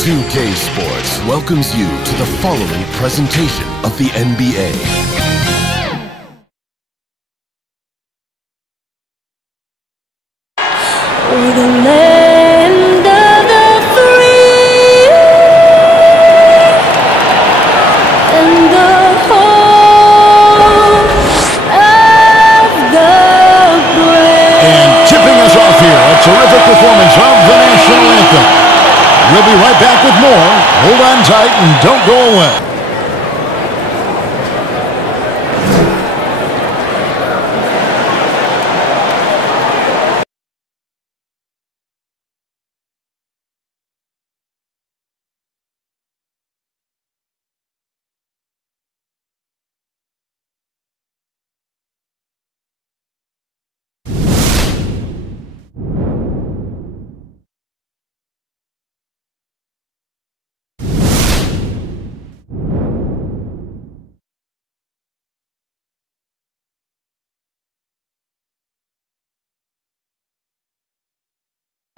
2K Sports welcomes you to the following presentation of the NBA. For the land of the free and the home of the brave. And tipping us off here, a terrific performance of the national anthem. We'll be right back with more. Hold on tight and don't go away.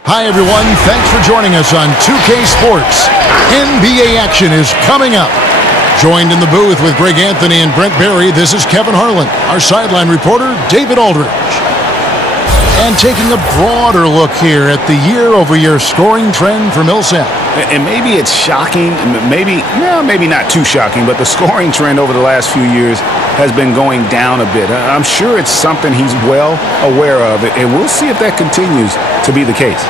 Hi everyone, thanks for joining us on 2K Sports. NBA action is coming up. Joined in the booth with Greg Anthony and Brent Barry, this is Kevin Harlan. Our sideline reporter, David Aldridge. And taking a broader look here at the year-over-year scoring trend for Millsap. And maybe it's shocking, maybe not too shocking, but the scoring trend over the last few years has been going down a bit. I'm sure it's something he's well aware of, and we'll see if that continues to be the case.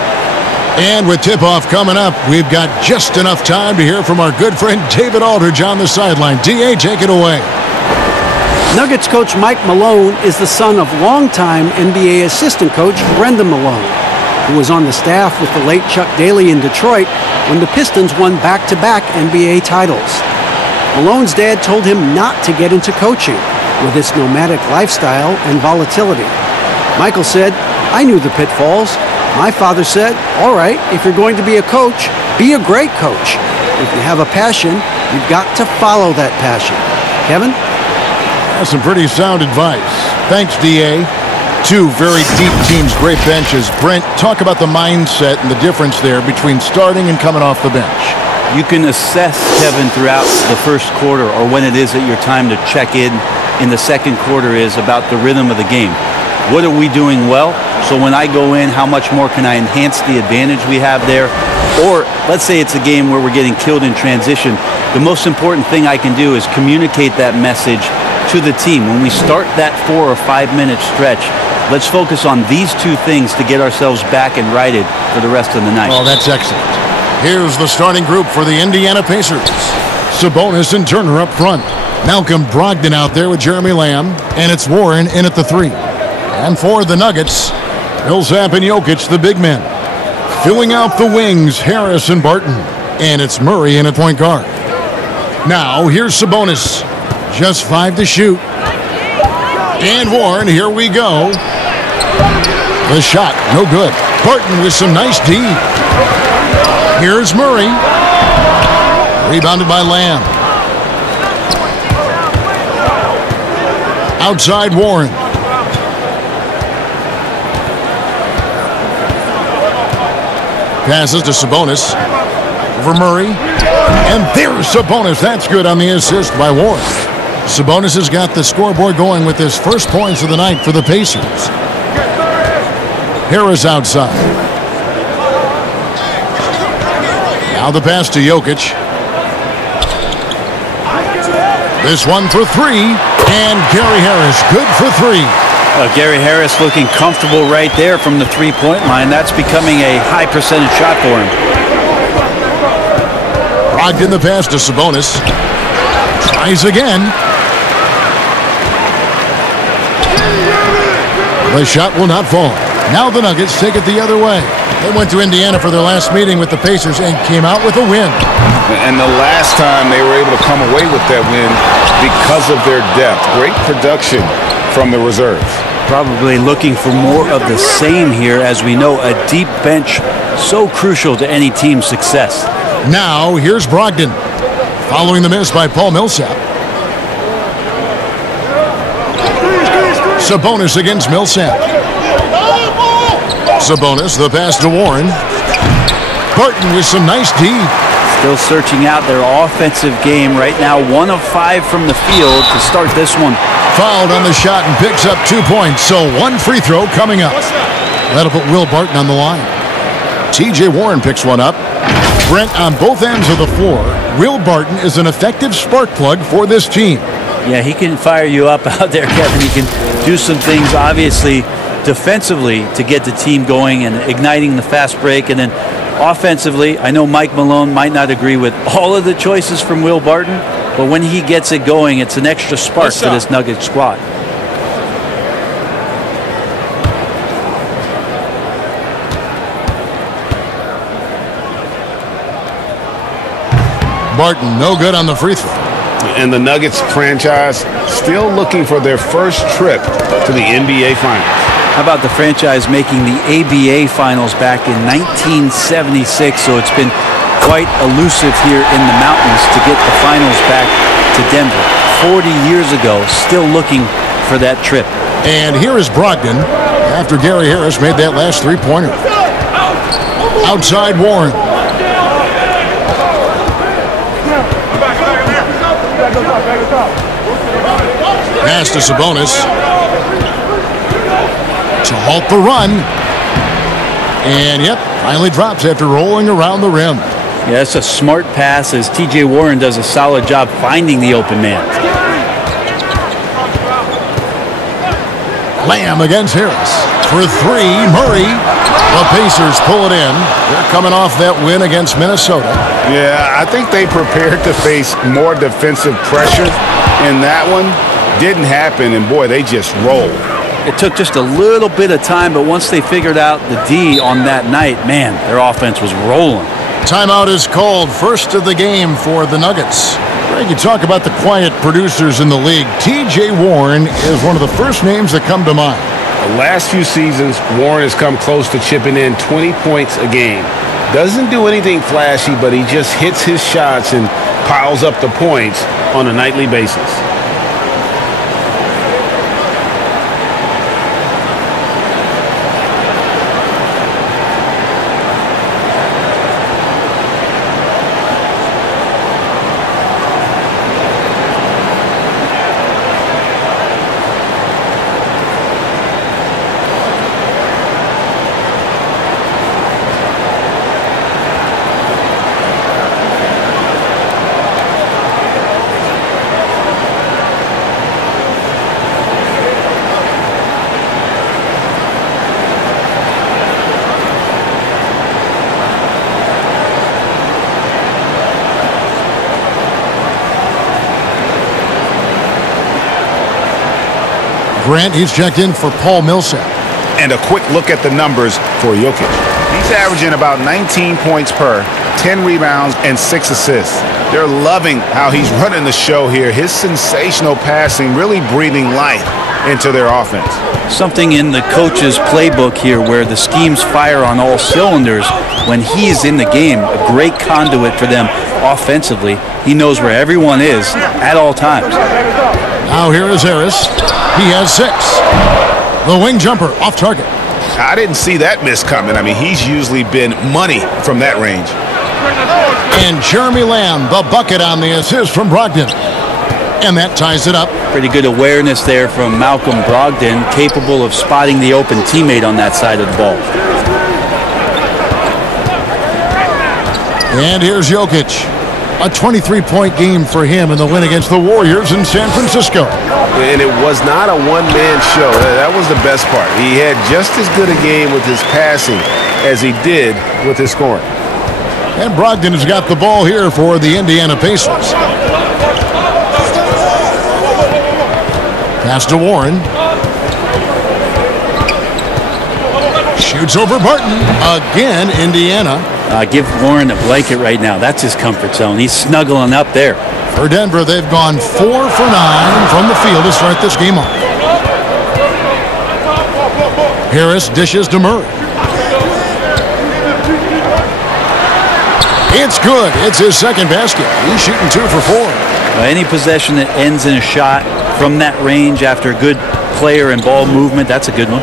And with tip-off coming up, we've got just enough time to hear from our good friend David Aldridge on the sideline. D.A., take it away. Nuggets coach Mike Malone is the son of longtime NBA assistant coach Brendan Malone, who was on the staff with the late Chuck Daly in Detroit when the Pistons won back-to-back NBA titles. Malone's dad told him not to get into coaching with its nomadic lifestyle and volatility. Michael said, "I knew the pitfalls. My father said, all right, if you're going to be a coach, be a great coach. If you have a passion, you've got to follow that passion." Kevin? That's some pretty sound advice. Thanks, D.A. Two very deep teams, great benches. Brent, talk about the mindset and the difference there between starting and coming off the bench. You can assess, Kevin, throughout the first quarter or when it is that your time to check in the second quarter is about the rhythm of the game. What are we doing well? So when I go in, how much more can I enhance the advantage we have there? Or let's say it's a game where we're getting killed in transition. The most important thing I can do is communicate that message to the team. When we start that 4 or 5 minute stretch, let's focus on these two things to get ourselves back and righted for the rest of the night. Oh, that's excellent. Here's the starting group for the Indiana Pacers. Sabonis and Turner up front. Malcolm Brogdon out there with Jeremy Lamb. And it's Warren in at the 3. And for the Nuggets, Millsap and Jokic, the big men. Filling out the wings, Harris and Barton. And it's Murray in at point guard. Now, here's Sabonis. Just 5 to shoot. And Warren, here we go. The shot, no good. Barton with some nice D. Here's Murray. Rebounded by Lamb. Outside Warren. Passes to Sabonis. Over Murray. And there's Sabonis. That's good on the assist by Warren. Sabonis has got the scoreboard going with his first points of the night for the Pacers. Harris outside. Now the pass to Jokic. This one for 3. And Gary Harris, good for 3. Gary Harris looking comfortable right there from the three-point line. That's becoming a high percentage shot for him. Brogdon the pass to Sabonis. Tries again. The shot will not fall. Now the Nuggets take it the other way. They went to Indiana for their last meeting with the Pacers and came out with a win. And the last time they were able to come away with that win because of their depth. Great production from the reserves. Probably looking for more of the same here. As we know, a deep bench so crucial to any team's success. Now here's Brogdon following the miss by Paul Millsap. Sabonis against Millsap. Sabonis, the pass to Warren. Barton with some nice D. Still searching out their offensive game right now. 1 of 5 from the field to start this one. Fouled on the shot and picks up 2 points. So 1 free throw coming up. That'll put Will Barton on the line. T.J. Warren picks one up. Brent, on both ends of the floor, Will Barton is an effective spark plug for this team. Yeah, he can fire you up out there, Kevin. He can do some things, obviously, defensively to get the team going and igniting the fast break. And then offensively, I know Mike Malone might not agree with all of the choices from Will Barton, but when he gets it going, it's an extra spark to this Nugget squad. Barton, no good on the free throw. And the Nuggets franchise still looking for their first trip to the NBA Finals. How about the franchise making the ABA Finals back in 1976? So it's been quite elusive here in the mountains to get the finals back to Denver. 40 years ago, still looking for that trip. And here is Brogdon after Gary Harris made that last three-pointer. Outside Warren. Pass to Sabonis to halt the run. And, yep, finally drops after rolling around the rim. Yeah, it's a smart pass as T.J. Warren does a solid job finding the open man. Lamb against Harris. For 3, Murray. The Pacers pull it in. They're coming off that win against Minnesota. Yeah, I think they prepared to face more defensive pressure in that one. Didn't happen, and boy, they just rolled. It took just a little bit of time, but once they figured out the D on that night, man, their offense was rolling. Timeout is called, first of the game for the Nuggets. Greg, you talk about the quiet producers in the league. T.J. Warren is one of the first names that come to mind. The last few seasons, Warren has come close to chipping in 20 points a game. Doesn't do anything flashy, but he just hits his shots and piles up the points on a nightly basis. Grant, he's checked in for Paul Millsap. And a quick look at the numbers for Jokic. He's averaging about 19 points per, 10 rebounds, and 6 assists. They're loving how he's running the show here. His sensational passing really breathing life into their offense. Something in the coach's playbook here where the schemes fire on all cylinders. When he is in the game, a great conduit for them offensively. He knows where everyone is at all times. Now here is Harris. He has 6. The wing jumper off target. I didn't see that miss coming. I mean, he's usually been money from that range. And Jeremy Lamb, the bucket on the assist from Brogdon. And that ties it up. Pretty good awareness there from Malcolm Brogdon, capable of spotting the open teammate on that side of the ball. And here's Jokic. A 23-point game for him in the win against the Warriors in San Francisco. And it was not a one-man show. That was the best part. He had just as good a game with his passing as he did with his scoring. And Brogdon has got the ball here for the Indiana Pacers. Pass to Warren. Shoots over Barton. Again, Indiana. Give Warren a blanket right now. That's his comfort zone. He's snuggling up there. For Denver, they've gone 4 for 9 from the field to start this game off. Harris dishes to Murray. It's good. It's his second basket. He's shooting 2 for 4. Any possession that ends in a shot from that range after good player and ball movement, that's a good one.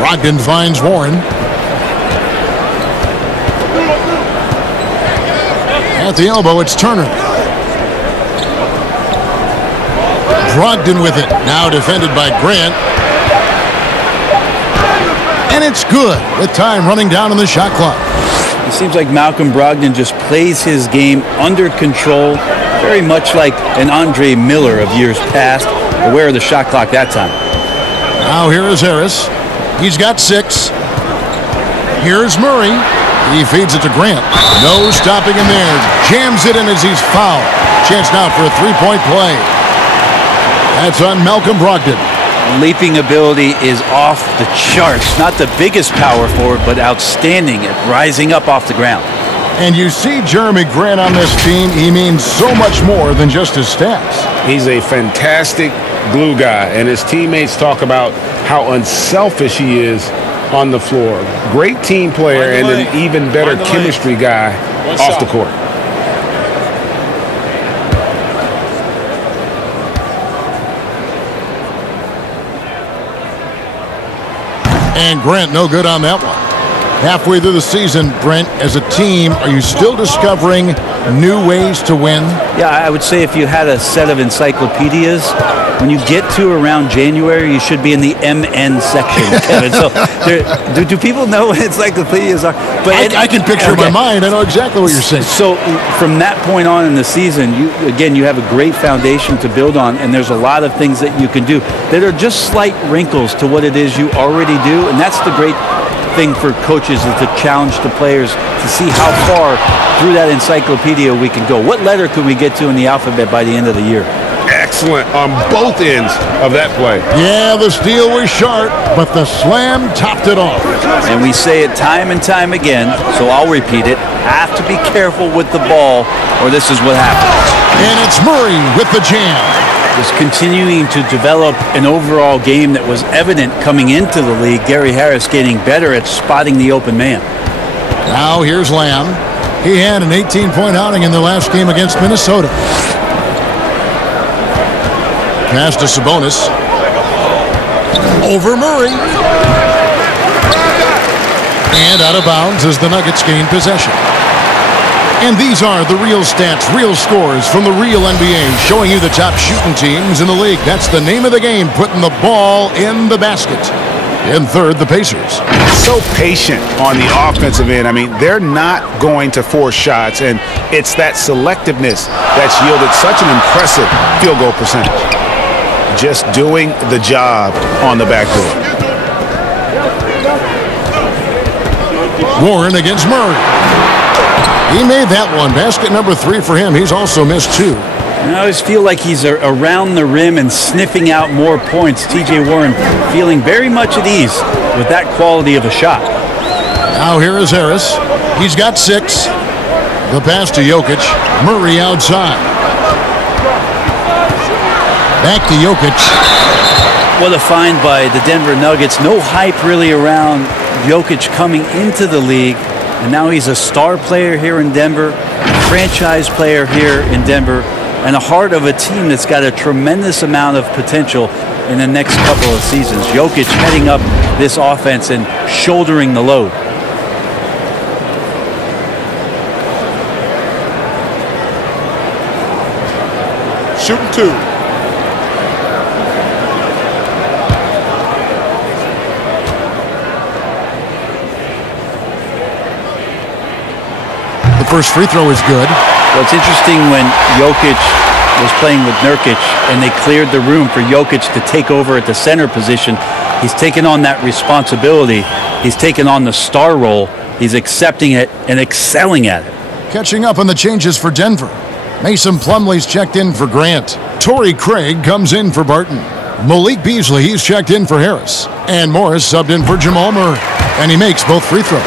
Brogdon finds Warren. At the elbow, it's Turner. Brogdon with it. Now defended by Grant. And it's good with time running down on the shot clock. It seems like Malcolm Brogdon just plays his game under control, very much like an Andre Miller of years past, aware of the shot clock that time. Now here is Harris. He's got 6. Here's Murray. He feeds it to Grant. No stopping him there. Jams it in as he's fouled. Chance now for a three-point play. That's on Malcolm Brogdon. Leaping ability is off the charts. Not the biggest power forward, but outstanding at rising up off the ground. And you see Jeremy Grant on this team. He means so much more than just his stats. He's a fantastic glue guy, and his teammates talk about how unselfish he is on the floor. Great team player and an even better chemistry guy off the court. And Grant, no good on that one. Halfway through the season, Brent, as a team, are you still discovering new ways to win? Yeah, I would say if you had a set of encyclopedias, when you get to around January, you should be in the MN section, Kevin. So do people know what encyclopedias are? But I can picture in my mind. I know exactly what you're saying. So from that point on in the season, you have a great foundation to build on, and there's a lot of things that you can do that are just slight wrinkles to what it is you already do, and that's the great thing for coaches, is to challenge the players to see how far through that encyclopedia we can go. What letter could we get to in the alphabet by the end of the year? Excellent on both ends of that play. Yeah, the steal was sharp, but the slam topped it off. And we say it time and time again, so I'll repeat it. Have to be careful with the ball, or this is what happens. And it's Murray with the jam. Was continuing to develop an overall game that was evident coming into the league. Gary Harris getting better at spotting the open man. Now here's Lamb. He had an 18-point outing in the last game against Minnesota. Pass to Sabonis. Over Murray. And out of bounds as the Nuggets gain possession. And these are the real stats, real scores from the real NBA, showing you the top shooting teams in the league. That's the name of the game, putting the ball in the basket. In third, the Pacers. So patient on the offensive end. I mean, they're not going to force shots, and it's that selectiveness that's yielded such an impressive field goal percentage. Just doing the job on the backboard. Warren against Murray. He made that one. Basket number 3 for him. He's also missed 2. I always feel like he's around the rim and sniffing out more points. T.J. Warren feeling very much at ease with that quality of a shot. Now here is Harris. He's got 6. The pass to Jokic. Murray outside. Back to Jokic. What a find by the Denver Nuggets. No hype really around Jokic coming into the league. And now he's a star player here in Denver, franchise player here in Denver, and a heart of a team that's got a tremendous amount of potential in the next couple of seasons. Jokic heading up this offense and shouldering the load. Shooting 2. First free throw is good. Well, it's interesting when Jokic was playing with Nurkic and they cleared the room for Jokic to take over at the center position. He's taken on that responsibility. He's taken on the star role. He's accepting it and excelling at it. Catching up on the changes for Denver. Mason Plumlee's checked in for Grant. Torrey Craig comes in for Barton. Malik Beasley, he's checked in for Harris. And Morris subbed in for Jamal Murray. And he makes both free throws.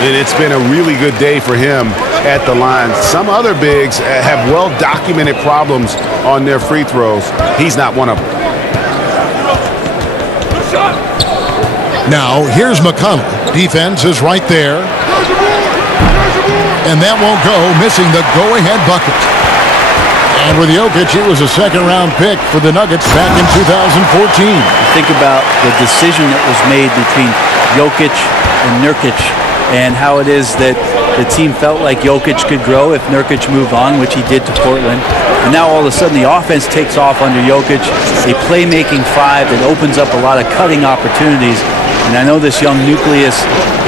And it's been a really good day for him at the line. Some other bigs have well-documented problems on their free throws. He's not one of them. Now, here's McConnell. Defense is right there. And that won't go, missing the go-ahead bucket. And with Jokic, it was a second-round pick for the Nuggets back in 2014. Think about the decision that was made between Jokic and Nurkic, and how it is that The team felt like Jokic could grow if Nurkic moved on, which he did to Portland. And now all of a sudden the offense takes off under Jokic, a playmaking five that opens up a lot of cutting opportunities. And I know this young nucleus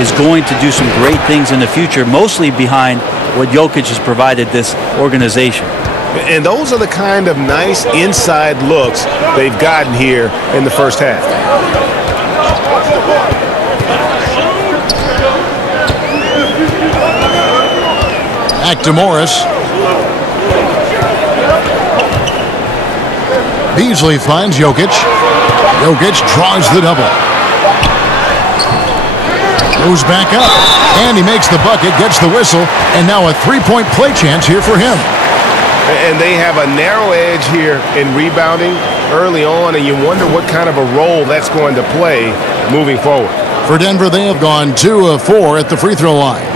is going to do some great things in the future, mostly behind what Jokic has provided this organization. And those are the kind of nice inside looks they've gotten here in the first half. Back to Morris. Beasley finds Jokic. Jokic draws the double. Goes back up. And he makes the bucket, gets the whistle, and now a three-point play chance here for him. And they have a narrow edge here in rebounding early on, and you wonder what kind of a role that's going to play moving forward. For Denver, they have gone 2 of 4 at the free throw line.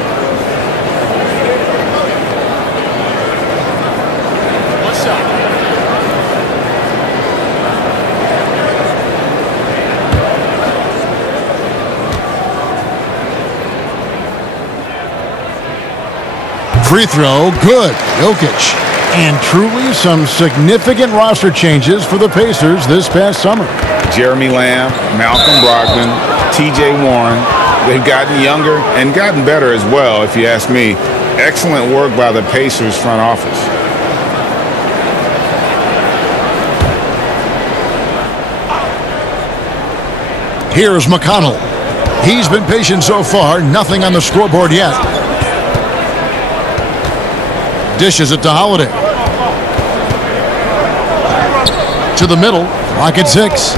Free throw, good. Jokic. And truly some significant roster changes for the Pacers this past summer. Jeremy Lamb, Malcolm Brogdon, T.J. Warren. They've gotten younger and gotten better as well, if you ask me. Excellent work by the Pacers front office. Here's McConnell. He's been patient so far. Nothing on the scoreboard yet. Dishes it to Holiday. To the middle. Clock at 6.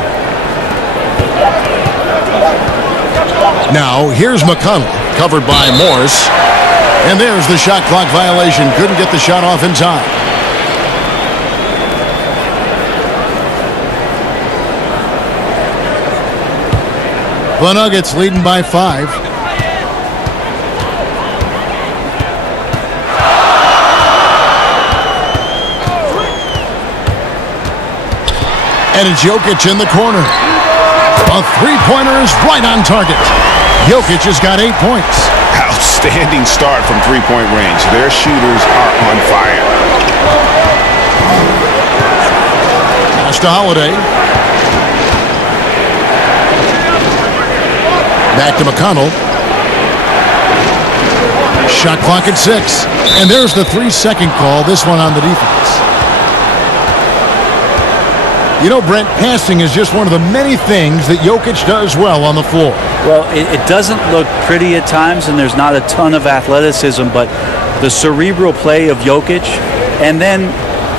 Now, here's McConnell. Covered by Morris. And there's the shot clock violation. Couldn't get the shot off in time. The Nuggets leading by 5. And it's Jokic in the corner. A three-pointer is right on target. Jokic has got 8 points. Outstanding start from three-point range. Their shooters are on fire. Pass to Holiday. Back to McConnell. Shot clock at 6. And there's the 3-second call, this one on the defense. You know, Brent, passing is just one of the many things that Jokic does well on the floor. Well, it doesn't look pretty at times, and there's not a ton of athleticism, but the cerebral play of Jokic, and then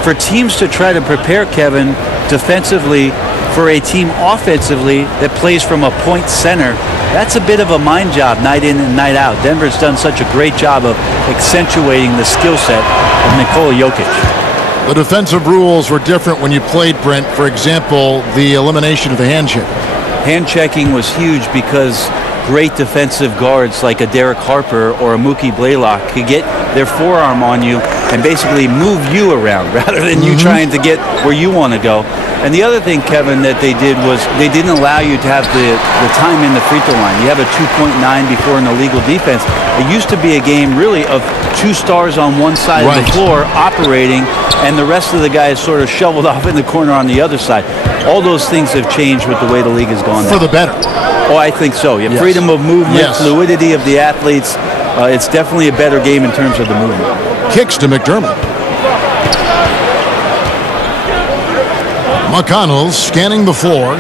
for teams to try to prepare Kevin defensively for a team offensively that plays from a point center, that's a bit of a mind job night in and night out. Denver's done such a great job of accentuating the skill set of Nikola Jokic. The defensive rules were different when you played, Brent. For example, the elimination of the hand check. Hand checking was huge because great defensive guards like a Derek Harper or a Mookie Blaylock could get their forearm on you and basically move you around rather than you trying to get where you want to go. And the other thing, Kevin, that they did was they didn't allow you to have the time in the free throw line. You have a 2.9 before in the legal defense. It used to be a game really of 2 stars on one side of the floor operating, and the rest of the guys sort of shoveled off in the corner on the other side. All those things have changed with the way the league has gone now. For the better. Oh, I think so. You have freedom of movement, fluidity of the athletes. It's definitely a better game in terms of the movement. Kicks to McDermott. McConnell scanning the floor.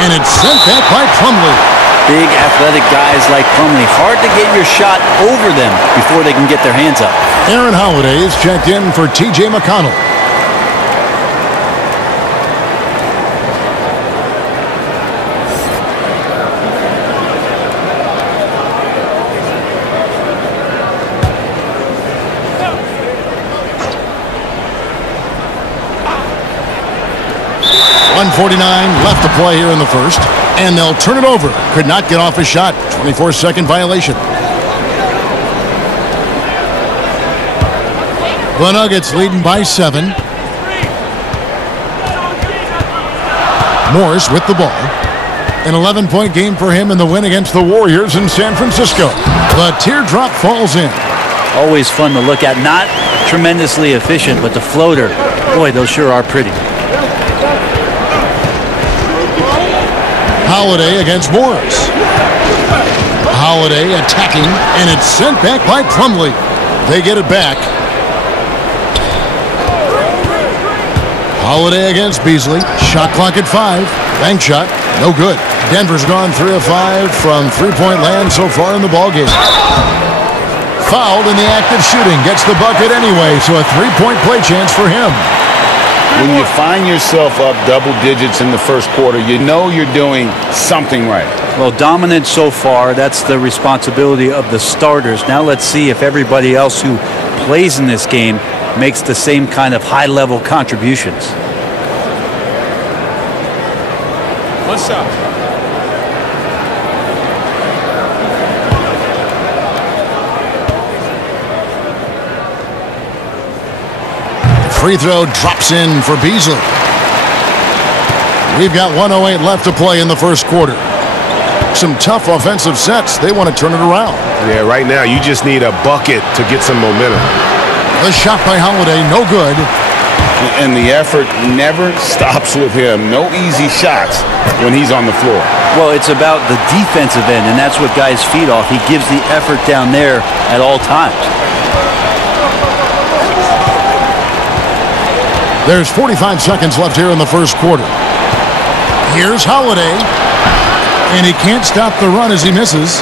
And it's sent back by Plumlee. Big athletic guys like Plumlee. Hard to get your shot over them before they can get their hands up. Aaron Holiday is checked in for T.J. McConnell. .49 left to play here in the first. And they'll turn it over. Could not get off a shot. 24-second violation. The Nuggets leading by 7. Morris with the ball. An 11-point game for him in the win against the Warriors in San Francisco. The teardrop falls in. Always fun to look at. Not tremendously efficient, but the floater, boy, those sure are pretty. Holiday against Morris. Holiday attacking, and it's sent back by Plumlee. They get it back. Holiday against Beasley. Shot clock at 5. Bank shot, no good. Denver's gone 3 of 5 from three-point land so far in the ballgame. Fouled in the act of shooting. Gets the bucket anyway, so a three-point play chance for him. When you find yourself up double digits in the first quarter, you know you're doing something right. Well, dominant so far. That's the responsibility of the starters. Now let's see if everybody else who plays in this game makes the same kind of high-level contributions. What's up? Free throw drops in for Beasley. We've got 1:08 left to play in the first quarter. Some tough offensive sets. They want to turn it around. Yeah, right now you just need a bucket to get some momentum. The shot by Holiday, no good. And the effort never stops with him. No easy shots when he's on the floor. Well, it's about the defensive end, and that's what guys feed off. He gives the effort down there at all times. There's 45 seconds left here in the first quarter. Here's Holiday. And he can't stop the run as he misses.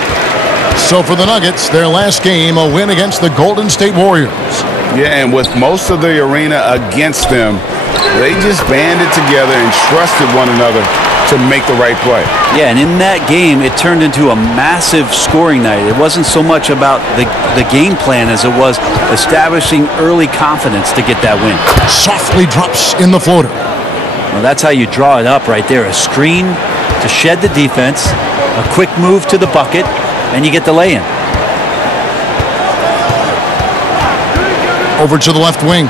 So for the Nuggets, their last game, a win against the Golden State Warriors. Yeah, and with most of the arena against them, they just banded together and trusted one another to make the right play. Yeah, and in that game, it turned into a massive scoring night. It wasn't so much about the game plan as it was establishing early confidence to get that win. Softly drops in the floater. Well, that's how you draw it up right there. A screen to shed the defense, a quick move to the bucket, and you get the lay-in. Over to the left wing.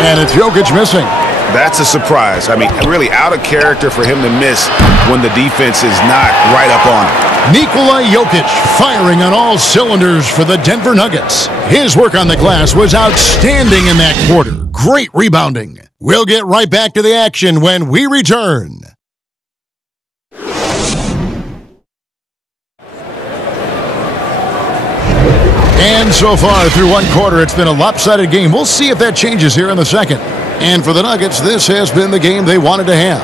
And it's Jokic missing. That's a surprise. I mean, really out of character for him to miss when the defense is not right up on him. Nikola Jokic firing on all cylinders for the Denver Nuggets. His work on the glass was outstanding in that quarter. Great rebounding. We'll get right back to the action when we return. And so far through one quarter, it's been a lopsided game. We'll see if that changes here in the second. And for the Nuggets, this has been the game they wanted to have.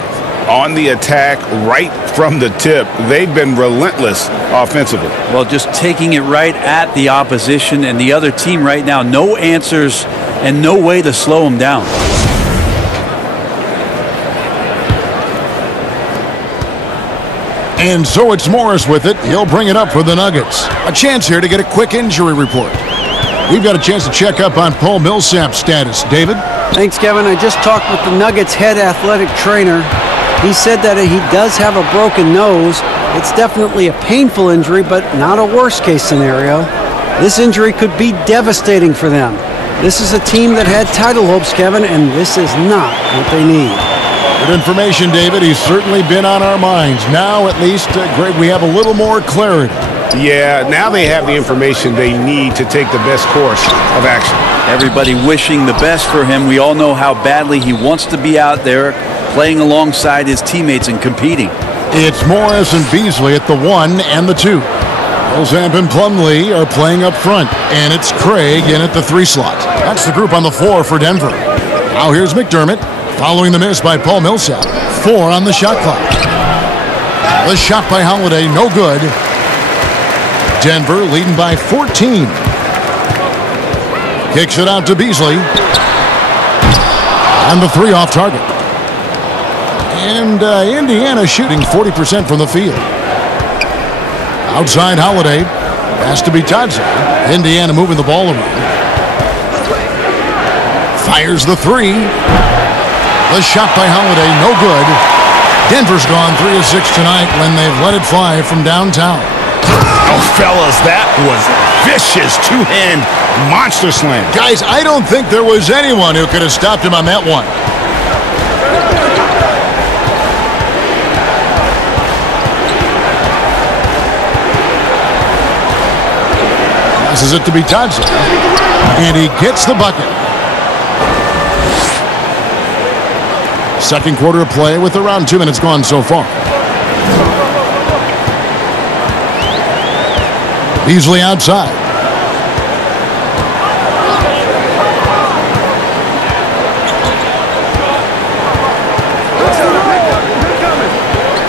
On the attack, right from the tip, they've been relentless offensively. Well, just taking it right at the opposition and the other team right now. No answers and no way to slow them down. And so it's Morris with it. He'll bring it up for the Nuggets. A chance here to get a quick injury report. We've got a chance to check up on Paul Millsap's status. David? Thanks, Kevin. I just talked with the Nuggets head athletic trainer. He said that he does have a broken nose. It's definitely a painful injury, but not a worst-case scenario. This injury could be devastating for them. This is a team that had title hopes, Kevin, and this is not what they need. Good information, David. He's certainly been on our minds. Now, at least, Greg, we have a little more clarity. Yeah, now they have the information they need to take the best course of action. Everybody wishing the best for him. We all know how badly he wants to be out there playing alongside his teammates and competing. It's Morris and Beasley at the 1 and the 2. Millsap and Plumlee are playing up front, and it's Craig in at the 3 slot. That's the group on the floor for Denver. Now here's McDermott, following the miss by Paul Millsap. 4 on the shot clock. The shot by Holiday, no good. Denver leading by 14. Kicks it out to Beasley. And the 3 off target. And Indiana shooting 40% from the field. Outside Holiday. Has to be Tadze. Indiana moving the ball around. Fires the 3. The shot by Holiday, no good. Denver's gone 3 of 6 tonight when they've let it fly from downtown. Oh, fellas, that was vicious two-hand monster slam. Guys, I don't think there was anyone who could have stopped him on that one. Passes it to Bitadze. And he gets the bucket. Second quarter of play with around 2 minutes gone so far. Beasley outside.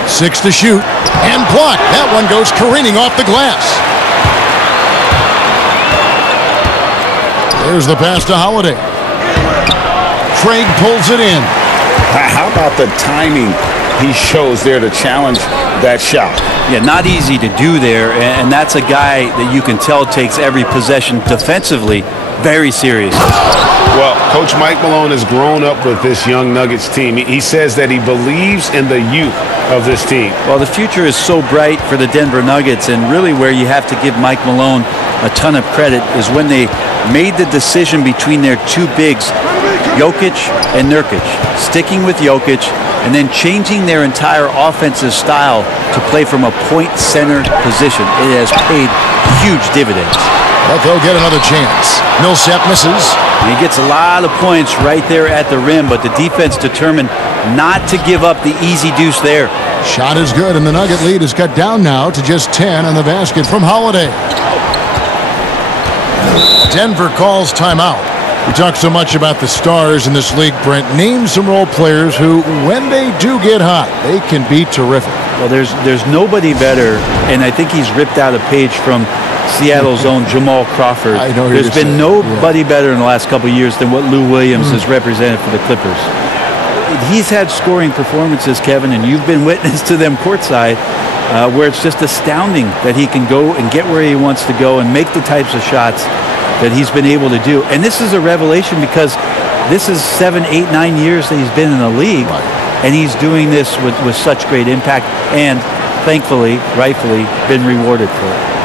Six to shoot. And blocked. That one goes careening off the glass. There's the pass to Holiday. Craig pulls it in. How about the timing he shows there to challenge that shot? Yeah, not easy to do there, and that's a guy that you can tell takes every possession defensively very seriously. Well, Coach Mike Malone has grown up with this young Nuggets team. He says that he believes in the youth of this team. Well, the future is so bright for the Denver Nuggets, and really where you have to give Mike Malone a ton of credit is when they made the decision between their two bigs, Jokic and Nurkic, sticking with Jokic and then changing their entire offensive style to play from a point center position. It has paid huge dividends. But they'll get another chance. Millsap misses. And he gets a lot of points right there at the rim, but the defense determined not to give up the easy deuce there. Shot is good, and the Nugget lead is cut down now to just 10 on the basket from Holiday. Denver calls timeout. We talk so much about the stars in this league, Brent. Name some role players who, when they do get hot, they can be terrific. Well, there's nobody better, and I think he's ripped out a page from Seattle's own Jamal Crawford. I know there's been nobody better in the last couple of years than what Lou Williams has represented for the Clippers. He's had scoring performances, Kevin, and you've been witness to them courtside, where it's just astounding that he can go and get where he wants to go and make the types of shots that he's been able to do. And this is a revelation because this is 7, 8, 9 years that he's been in the league, and he's doing this with such great impact and, thankfully, rightfully, been rewarded for it.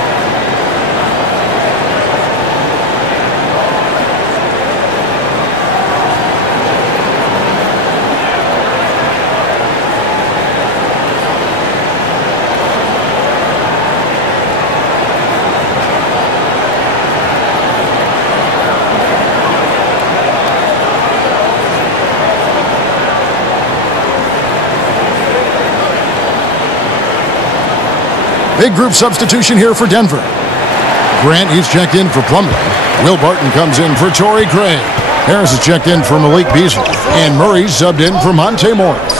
Big group substitution here for Denver. Grant, he's checked in for Plumlee. Will Barton comes in for Torrey Craig. Harris is checked in for Malik Beasley. And Murray's subbed in for Monte Morris.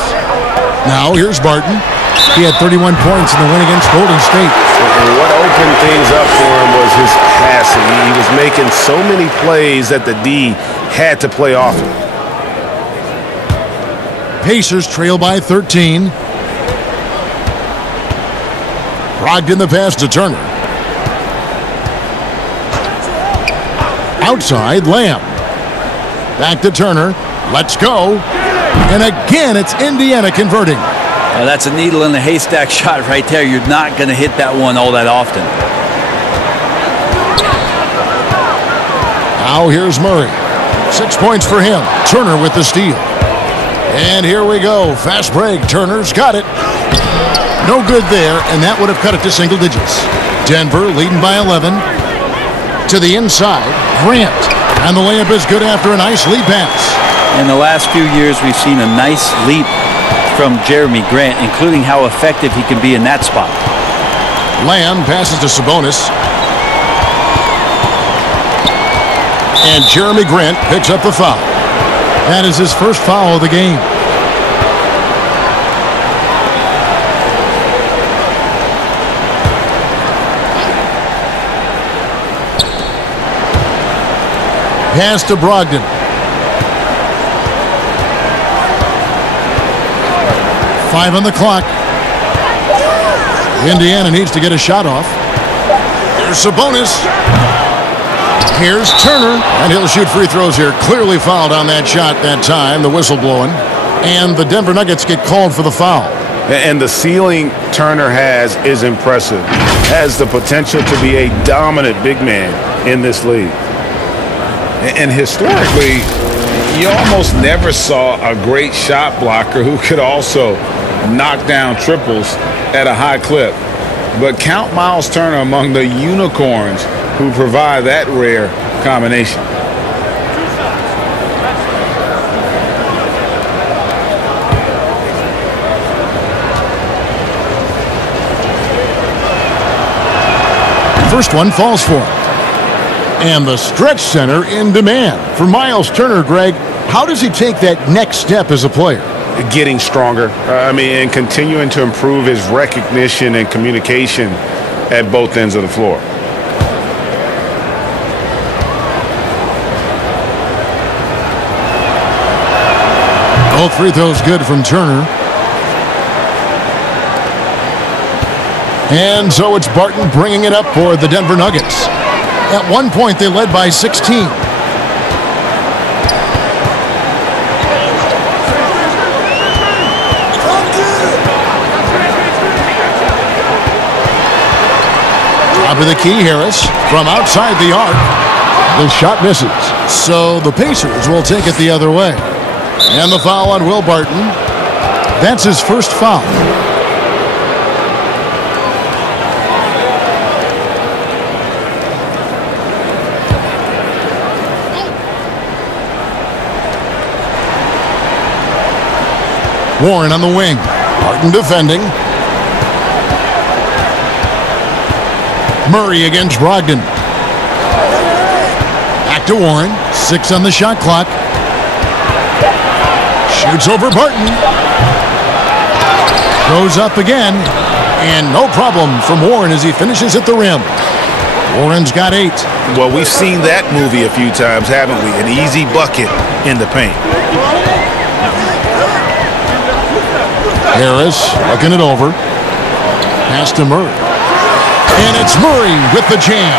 Now here's Barton. He had 31 points in the win against Golden State. And what opened things up for him was his passing. He was making so many plays that the D had to play off him. Pacers trail by 13. Brogdon the pass to Turner. Outside, Lamb. Back to Turner. Let's go. And again, it's Indiana converting. Well, that's a needle in the haystack shot right there. You're not going to hit that one all that often. Now here's Murray. 6 points for him. Turner with the steal. And here we go. Fast break. Turner's got it. No good there, and that would have cut it to single digits. Denver leading by 11. To the inside, Grant. And the layup is good after a nice lead pass. In the last few years, we've seen a nice leap from Jeremy Grant, including how effective he can be in that spot. Lamb passes to Sabonis. And Jeremy Grant picks up the foul. That is his first foul of the game. Pass to Brogdon. Five on the clock. Indiana needs to get a shot off. Here's Sabonis. Here's Turner. And he'll shoot free throws here. Clearly fouled on that shot that time. The whistle blowing. And the Denver Nuggets get called for the foul. And the ceiling Turner has is impressive. Has the potential to be a dominant big man in this league. And historically, you almost never saw a great shot blocker who could also knock down triples at a high clip. But count Miles Turner among the unicorns who provide that rare combination. First one falls for him. And the stretch center in demand. For Miles Turner, Greg, how does he take that next step as a player? Getting stronger. And continuing to improve his recognition and communication at both ends of the floor. Both free throws good from Turner. And so it's Barton bringing it up for the Denver Nuggets. At one point, they led by 16. Top of the key, Harris from outside the arc. The shot misses. So the Pacers will take it the other way. And the foul on Will Barton. That's his first foul. Warren on the wing. Barton defending. Murray against Brogdon. Back to Warren. 6 on the shot clock. Shoots over Barton. Goes up again. And no problem from Warren as he finishes at the rim. Warren's got 8. Well, we've seen that movie a few times, haven't we? An easy bucket in the paint. Harris looking it over. Pass to Murray. And it's Murray with the jam.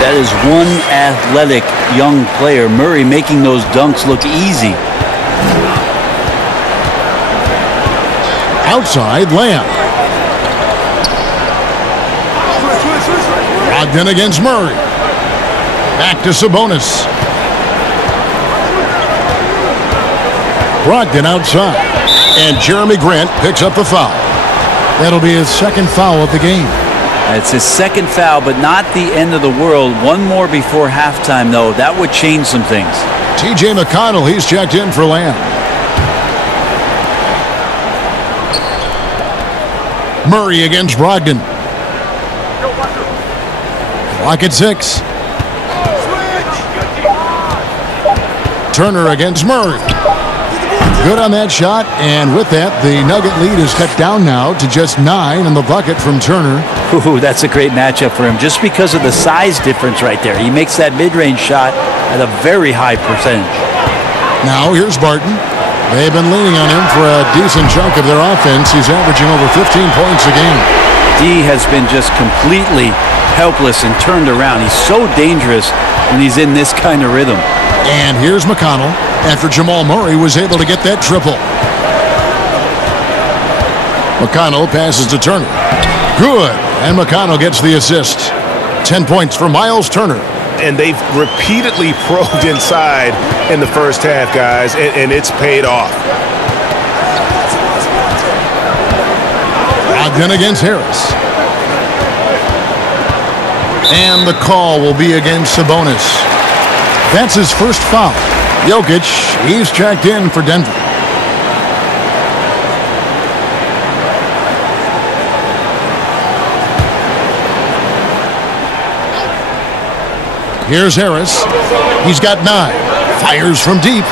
That is one athletic young player. Murray making those dunks look easy. Outside Lamb. Brogdon against Murray. Back to Sabonis. Brogdon outside. And Jeremy Grant picks up the foul. That'll be his second foul of the game. It's his second foul, but not the end of the world. One more before halftime, though. That would change some things. T.J. McConnell, he's checked in for Lamb. Murray against Brogdon. Clock at 6. Turner against Murray. Good on that shot, and with that, the Nugget lead is cut down now to just 9 in the bucket from Turner. Ooh, that's a great matchup for him, just because of the size difference right there. He makes that mid-range shot at a very high percentage. Now, here's Barton. They've been leaning on him for a decent chunk of their offense. He's averaging over 15 points a game. D has been just completely helpless and turned around. He's so dangerous when he's in this kind of rhythm. And here's McConnell after Jamal Murray was able to get that triple. McConnell passes to Turner. Good. And McConnell gets the assist. 10 points for Miles Turner. And they've repeatedly probed inside in the first half, guys, and it's paid off. Brogdon against Harris. And the call will be against Sabonis. That's his first foul. Jokic, he's checked in for Denver. Here's Harris. He's got 9. Fires from deep.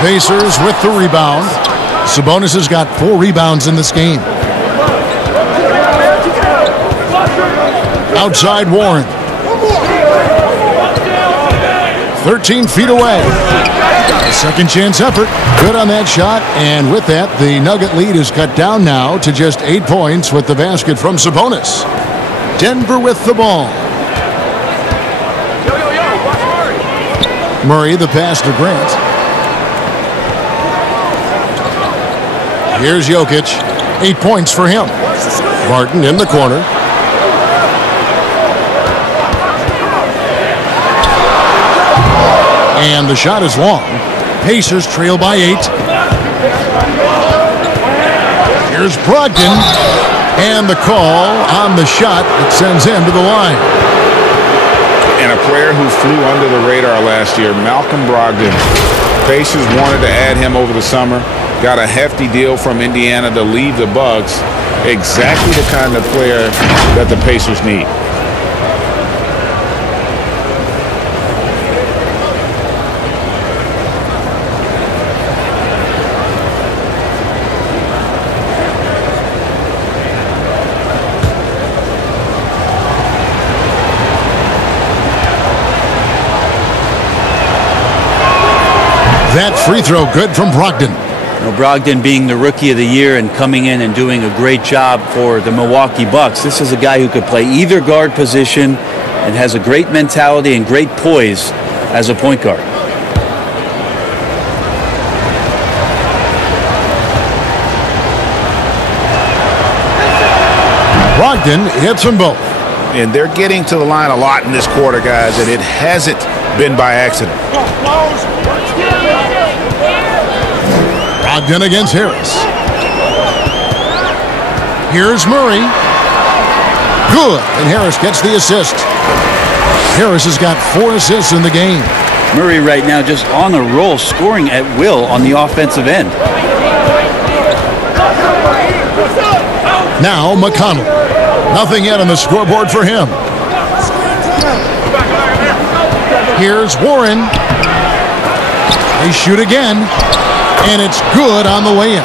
Pacers with the rebound. Sabonis has got 4 rebounds in this game. Outside Warren. 13 feet away. Second chance effort. Good on that shot. And with that, the Nugget lead is cut down now to just 8 points with the basket from Sabonis. Denver with the ball. Murray, the pass to Grant. Here's Jokic. 8 points for him. Barton in the corner. And the shot is long. Pacers trail by 8. Here's Brogdon. And the call on the shot that sends him to the line. And a player who flew under the radar last year, Malcolm Brogdon. Pacers wanted to add him over the summer. Got a hefty deal from Indiana to leave the Bucks. Exactly the kind of player that the Pacers need. That free throw good from Brogdon. Brogdon being the Rookie of the Year and coming in and doing a great job for the Milwaukee Bucks. This is a guy who could play either guard position and has a great mentality and great poise as a point guard. Brogdon hits them both. And they're getting to the line a lot in this quarter, guys, and it hasn't been by accident. Brogdon against Harris. Here's Murray. Good, and Harris gets the assist. Harris has got 4 assists in the game. Murray right now just on a roll, scoring at will on the offensive end. Now McConnell. Nothing yet on the scoreboard for him. Here's Warren. They shoot again, and it's good on the way in.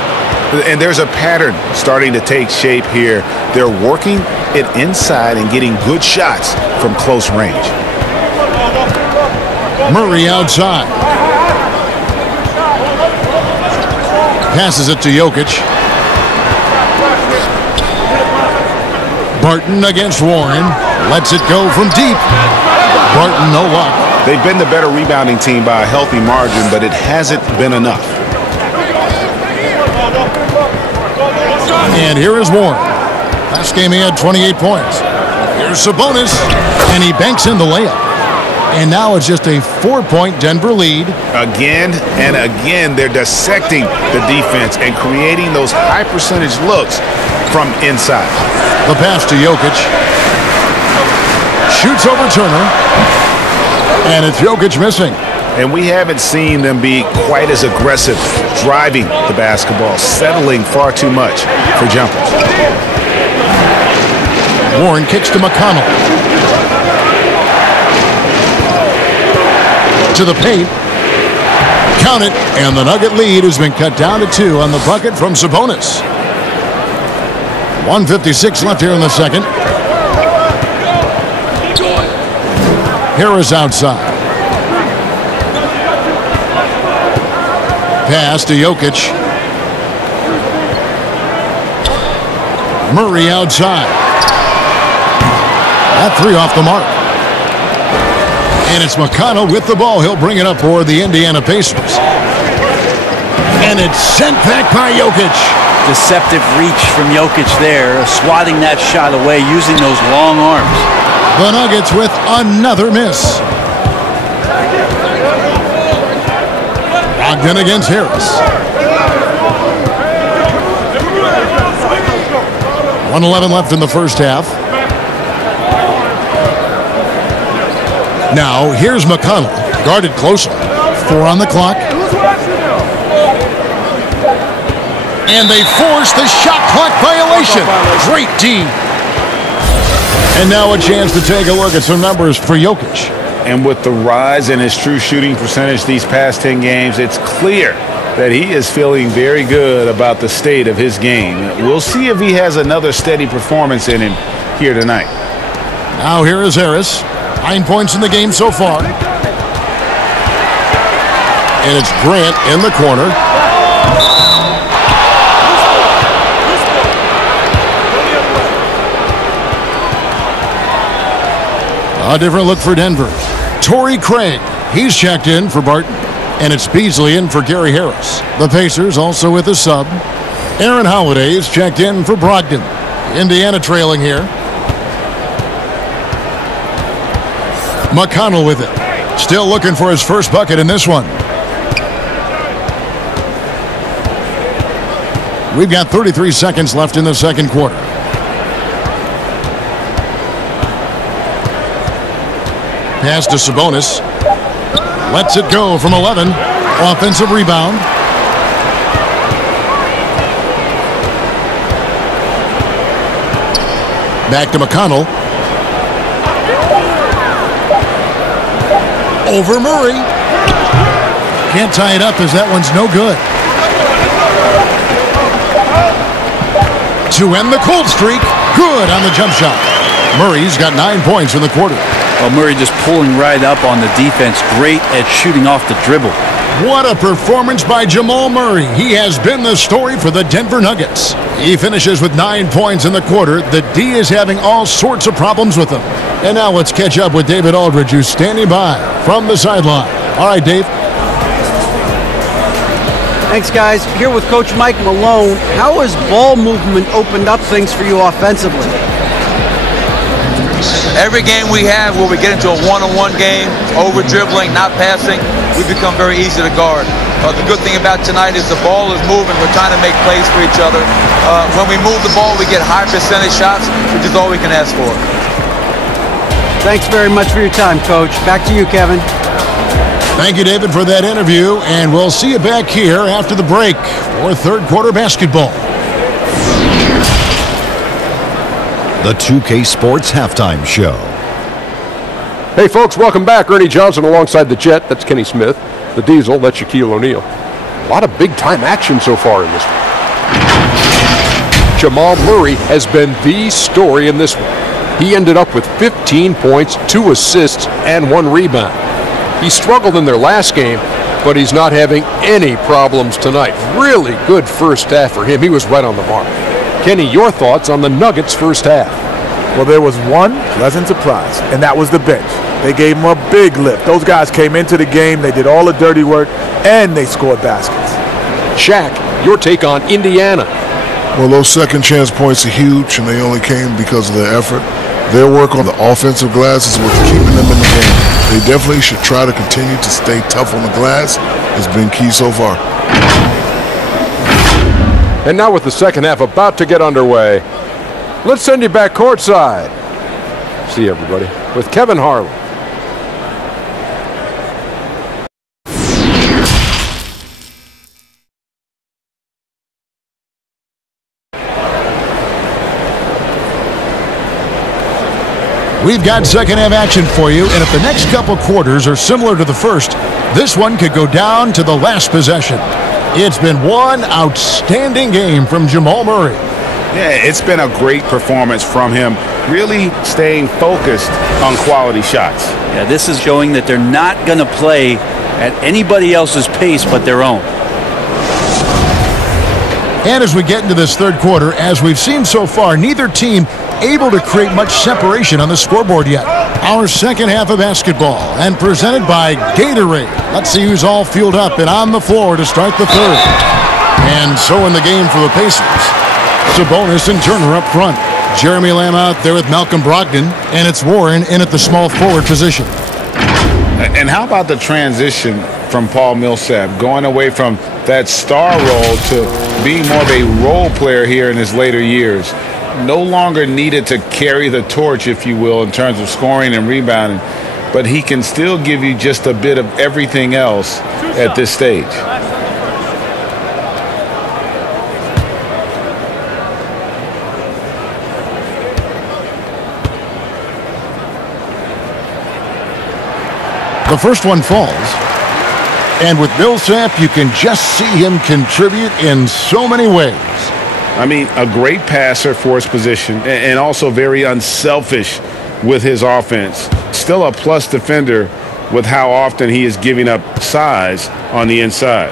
And there's a pattern starting to take shape here. They're working it inside and getting good shots from close range. Murray outside. Passes it to Jokic. Barton against Warren. Lets it go from deep. Barton, no luck. They've been the better rebounding team by a healthy margin, but it hasn't been enough. And here is Warren. Last game he had 28 points. Here's Sabonis, and he banks in the layup. And now it's just a 4-point Denver lead. Again and again, they're dissecting the defense and creating those high percentage looks from inside. The pass to Jokic. Shoots over Turner. And it's Jokic missing. And we haven't seen them be quite as aggressive driving the basketball, settling far too much for jumpers. Warren kicks to McConnell. To the paint. Count it, and the Nugget lead has been cut down to 2 on the bucket from Sabonis. 1:56 left here in the second. Harris outside. Pass to Jokic. Murray outside. That 3 off the mark. And it's McConnell with the ball. He'll bring it up for the Indiana Pacers. And it's sent back by Jokic. Deceptive reach from Jokic there, swatting that shot away using those long arms. The Nuggets with another miss. Brogdon against Harris. 1:11 left in the first half. Now, here's McConnell, guarded closely. 4 on the clock. And they force the shot clock violation. Great D. And now a chance to take a look at some numbers for Jokic. And with the rise in his true shooting percentage these past 10 games, it's clear that he is feeling very good about the state of his game. We'll see if he has another steady performance in him here tonight. Now here is Harris. 9 points in the game so far. And it's Grant in the corner. A different look for Denver. Torrey Craig. He's checked in for Barton. And it's Beasley in for Gary Harris. The Pacers also with a sub. Aaron Holiday is checked in for Brogdon. Indiana trailing here. McConnell with it. Still looking for his first bucket in this one. We've got 33 seconds left in the second quarter. Pass to Sabonis. Lets it go from 11. Offensive rebound. Back to McConnell. Over Murray. Can't tie it up as that one's no good. To end the cold streak. Good on the jump shot. Murray's got 9 points in the quarter. Well, Murray just pulling right up on the defense. Great at shooting off the dribble. What a performance by Jamal Murray. He has been the story for the Denver Nuggets. He finishes with 9 points in the quarter. The D is having all sorts of problems with him. And now let's catch up with David Aldridge, who's standing by from the sideline. All right, Dave. Thanks, guys. Here with Coach Mike Malone. How has ball movement opened up things for you offensively? Every game we have where we get into a one-on-one game, over dribbling, not passing, we become very easy to guard. The good thing about tonight is the ball is moving. We're trying to make plays for each other. When we move the ball, we get high percentage shots, which is all we can ask for. Thanks very much for your time, Coach. Back to you, Kevin. Thank you, David, for that interview, and we'll see you back here after the break for third quarter basketball. The 2K Sports Halftime Show. Hey, folks, welcome back. Ernie Johnson alongside the Jet. That's Kenny Smith. The Diesel, that's Shaquille O'Neal. A lot of big-time action so far in this one. Jamal Murray has been the story in this one. He ended up with 15 points, 2 assists, and 1 rebound. He struggled in their last game, but he's not having any problems tonight. Really good first half for him. He was right on the mark. Kenny, your thoughts on the Nuggets' first half? Well, there was one pleasant surprise, and that was the bench. They gave them a big lift. Those guys came into the game, they did all the dirty work, and they scored baskets. Shaq, your take on Indiana? Well, those second chance points are huge, and they only came because of their effort. Their work on the offensive glass is what's keeping them in the game. They definitely should try to continue to stay tough on the glass. It's been key so far. And now with the second half about to get underway, let's send you back courtside. See you, everybody, with Kevin Harlan. We've got second half action for you, and if the next couple quarters are similar to the first, this one could go down to the last possession. It's been one outstanding game from Jamal Murray. Yeah, it's been a great performance from him, really staying focused on quality shots. Yeah, this is showing that they're not going to play at anybody else's pace but their own. And as we get into this third quarter, as we've seen so far, neither team able to create much separation on the scoreboard yet. Our second half of basketball, and presented by Gatorade. Let's see who's all fueled up and on the floor to start the third. And so in the game for the Pacers, Sabonis and Turner up front. Jeremy Lamb out there with Malcolm Brogdon, and it's Warren in at the small forward position. And how about the transition from Paul Millsap, going away from that star role to being more of a role player here in his later years? No longer needed to carry the torch, if you will, in terms of scoring and rebounding, but he can still give you just a bit of everything else at this stage. The first one falls. And with Millsap, you can just see him contribute in so many ways. I mean, a great passer for his position and also very unselfish with his offense. Still a plus defender with how often he is giving up size on the inside.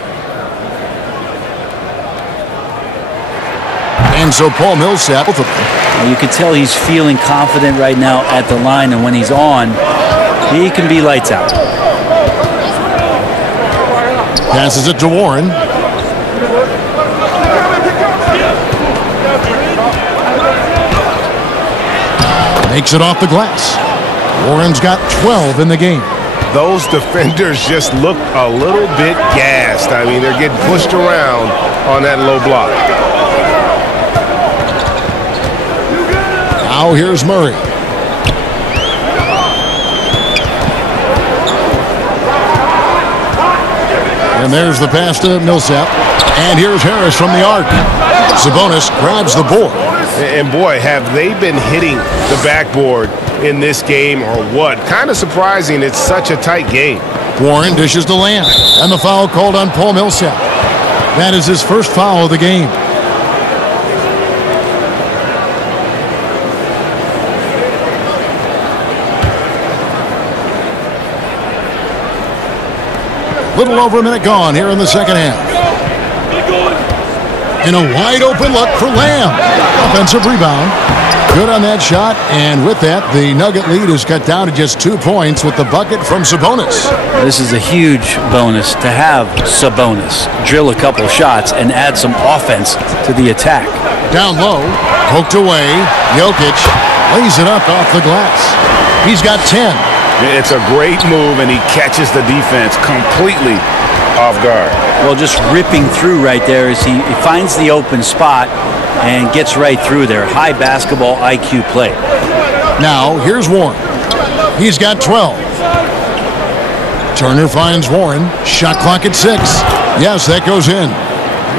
And so Paul Millsap, both of them. You can tell he's feeling confident right now at the line, and when he's on, he can be lights out. Passes it to Warren. Makes it off the glass. Warren's got 12 in the game. Those defenders just look a little bit gassed. I mean, they're getting pushed around on that low block. Now here's Murray. And there's the pass to Millsap. And here's Harris from the arc. Sabonis grabs the board. And boy, have they been hitting the backboard in this game or what? Kind of surprising it's such a tight game. Warren dishes to Lamb. And the foul called on Paul Millsap. That is his first foul of the game. Little over a minute gone here in the second half. And a wide open look for Lamb. Offensive rebound. Good on that shot. And with that, the Nugget lead is cut down to just 2 points with the bucket from Sabonis. This is a huge bonus to have Sabonis drill a couple shots and add some offense to the attack. Down low, poked away. Jokic lays it up off the glass. He's got 10. It's a great move, and he catches the defense completely off guard. Well, just ripping through right there as he finds the open spot and gets right through there. High basketball IQ play. Now, here's Warren. He's got 12. Turner finds Warren. Shot clock at 6. Yes, that goes in.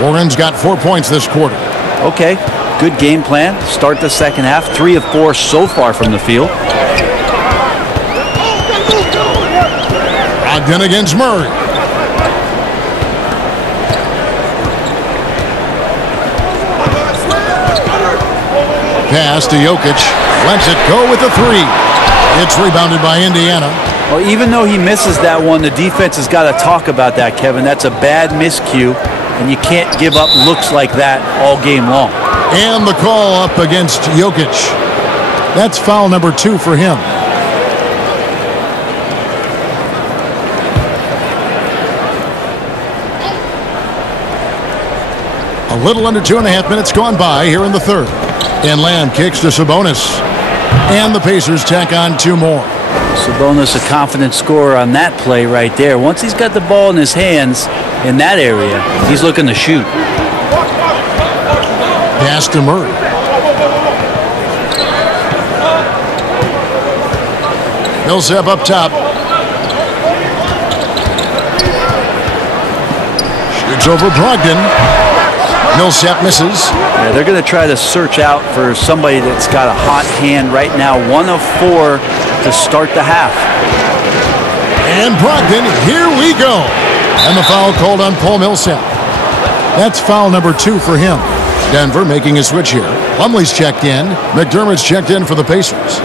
Warren's got 4 points this quarter. Okay, good game plan. Start the second half. 3 of 4 so far from the field. Brogdon against Murray. Pass to Jokic. Lets it go with the 3. It's rebounded by Indiana. Well, even though he misses that one, the defense has got to talk about that, Kevin. That's a bad miscue, and you can't give up looks like that all game long. And the call up against Jokic. That's foul number 2 for him. A little under 2.5 minutes gone by here in the third. And Lamb kicks to Sabonis. And the Pacers tack on 2 more. Sabonis a confident scorer on that play right there. Once he's got the ball in his hands in that area, he's looking to shoot. Pass to Murray. Millsap up top. Shoots over Brogdon. Millsap misses. Yeah, they're going to try to search out for somebody that's got a hot hand right now. 1 of 4 to start the half. And Brogdon, here we go. And the foul called on Paul Millsap. That's foul number 2 for him. Denver making a switch here. Plumlee's checked in. McDermott's checked in for the Pacers.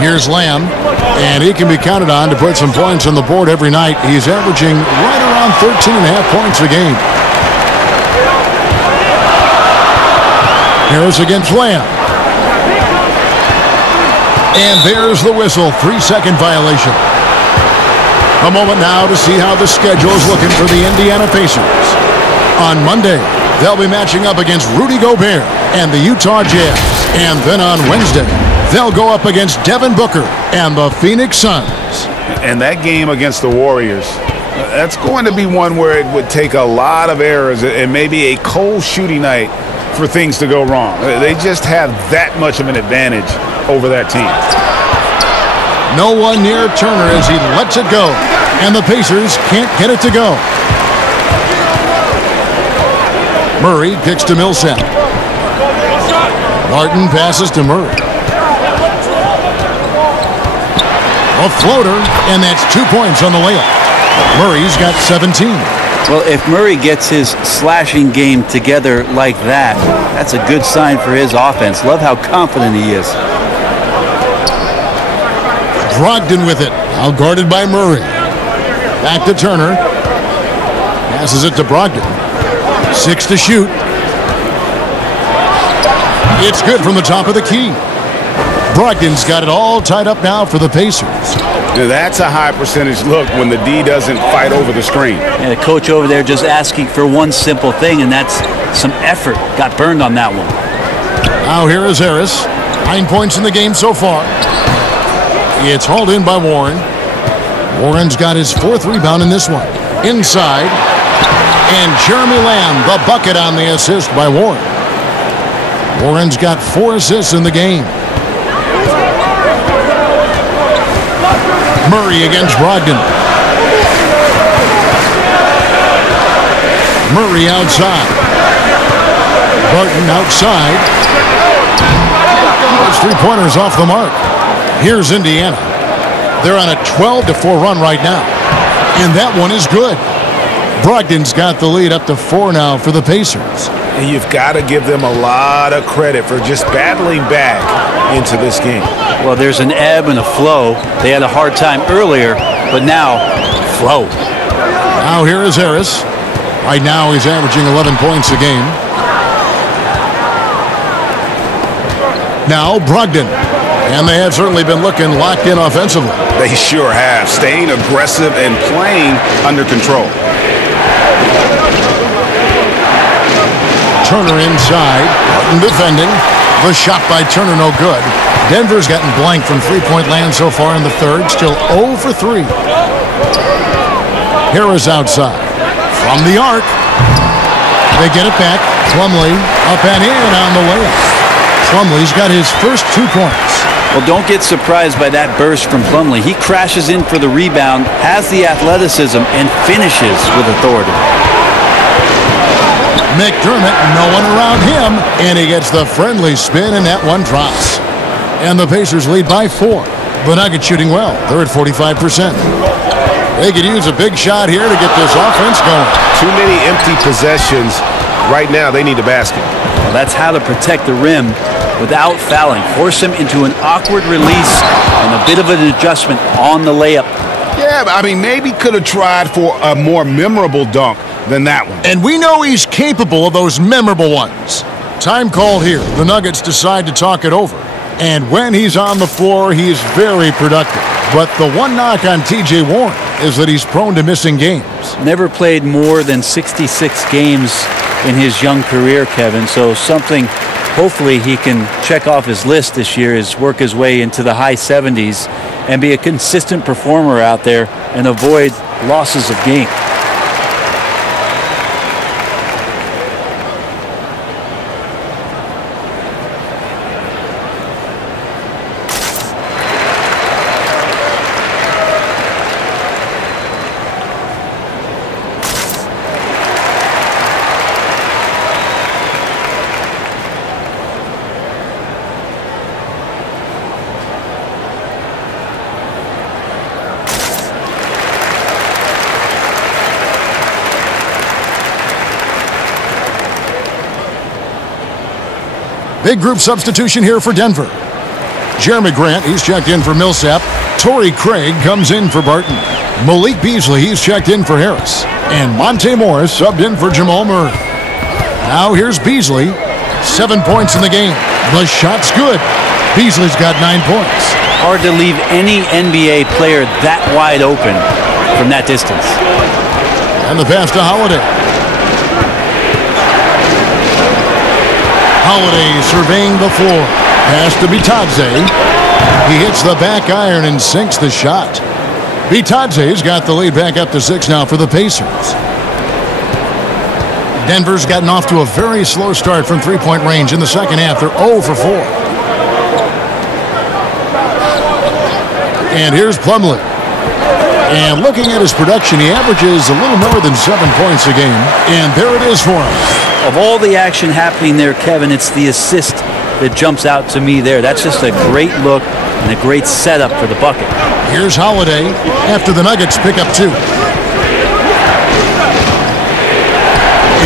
Here's Lamb, and he can be counted on to put some points on the board every night. He's averaging right around 13.5 points a game. Harris against Lamb. And there's the whistle, 3-second violation. A moment now to see how the schedule is looking for the Indiana Pacers. On Monday, they'll be matching up against Rudy Gobert and the Utah Jazz. And then on Wednesday, they'll go up against Devin Booker and the Phoenix Suns. And that game against the Warriors, that's going to be one where it would take a lot of errors and maybe a cold shooting night for things to go wrong. They just have that much of an advantage over that team. No one near Turner as he lets it go. And the Pacers can't get it to go. Murray kicks to Millsap. Martin passes to Murray. A floater, and that's 2 points on the layup. Murray's got 17. Well, if Murray gets his slashing game together like that, that's a good sign for his offense. Love how confident he is. Brogdon with it, out guarded by Murray. Back to Turner. Passes it to Brogdon. 6 to shoot. It's good from the top of the key. Brogdon's got it all tied up now for the Pacers. That's a high percentage look when the D doesn't fight over the screen. And the coach over there just asking for one simple thing, and that's some effort. Got burned on that one. Now here is Harris. 9 points in the game so far. It's hauled in by Warren. Warren's got his 4th rebound in this one. Inside. And Jeremy Lamb, the bucket on the assist by Warren. Warren's got 4 assists in the game. Murray against Brogdon. Murray outside. Barton outside. Those 3-pointers off the mark. Here's Indiana. They're on a 12-4 run right now. And that one is good. Brogdon's got the lead up to 4 now for the Pacers. And you've got to give them a lot of credit for just battling back into this game. Well, there's an ebb and a flow. They had a hard time earlier, but now, flow. Now here is Harris. Right now he's averaging 11 points a game. Now Brogdon. And they have certainly been looking locked in offensively. They sure have. Staying aggressive and playing under control. Turner inside. Martin defending. The shot by Turner no good. Denver's gotten blank from 3-point land so far in the third. Still 0 for 3. Harris outside. From the arc. They get it back. Plumlee up and in on the layup. Plumlee's got his first 2 points. Well, don't get surprised by that burst from Plumlee. He crashes in for the rebound, has the athleticism, and finishes with authority. McDermott, no one around him, and he gets the friendly spin, and that one drops. And the Pacers lead by 4. The Nuggets shooting well. They're at 45%. They could use a big shot here to get this offense going. Too many empty possessions. Right now, they need a basket. Well, that's how to protect the rim without fouling. Force him into an awkward release and a bit of an adjustment on the layup. Yeah, I mean, maybe could have tried for a more memorable dunk than that one. And we know he's capable of those memorable ones. Time called here. The Nuggets decide to talk it over. And when he's on the floor, he is very productive. But the one knock on T.J. Warren is that he's prone to missing games. Never played more than 66 games in his young career, Kevin. So something hopefully he can check off his list this year is work his way into the high 70s and be a consistent performer out there and avoid losses of game. Big group substitution here for Denver. Jeremy Grant, he's checked in for Millsap. Torrey Craig comes in for Barton. Malik Beasley, he's checked in for Harris. And Monte Morris subbed in for Jamal Murray. Now here's Beasley. 7 points in the game. The shot's good. Beasley's got 9 points. Hard to leave any NBA player that wide open from that distance. And the pass to Holiday. Holiday surveying the floor. Pass to Bitadze. He hits the back iron and sinks the shot. Bitadze's got the lead back up to 6 now for the Pacers. Denver's gotten off to a very slow start from 3-point range in the second half. They're 0 for 4. And here's Plumlee. And looking at his production, he averages a little more than 7 points a game. And there it is for him. Of all the action happening there, Kevin, it's the assist that jumps out to me there. That's just a great look and a great setup for the bucket. Here's Holiday after the Nuggets pick up 2.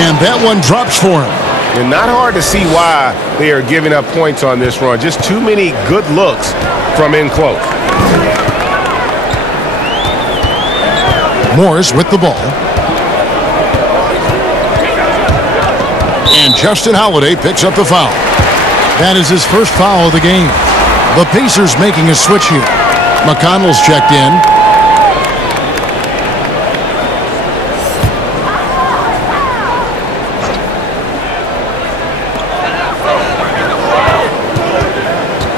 And that one drops for him. And not hard to see why they are giving up points on this run. Just too many good looks from in close. Morris with the ball. And Justin Holiday picks up the foul. That is his first foul of the game. The Pacers making a switch here. McConnell's checked in.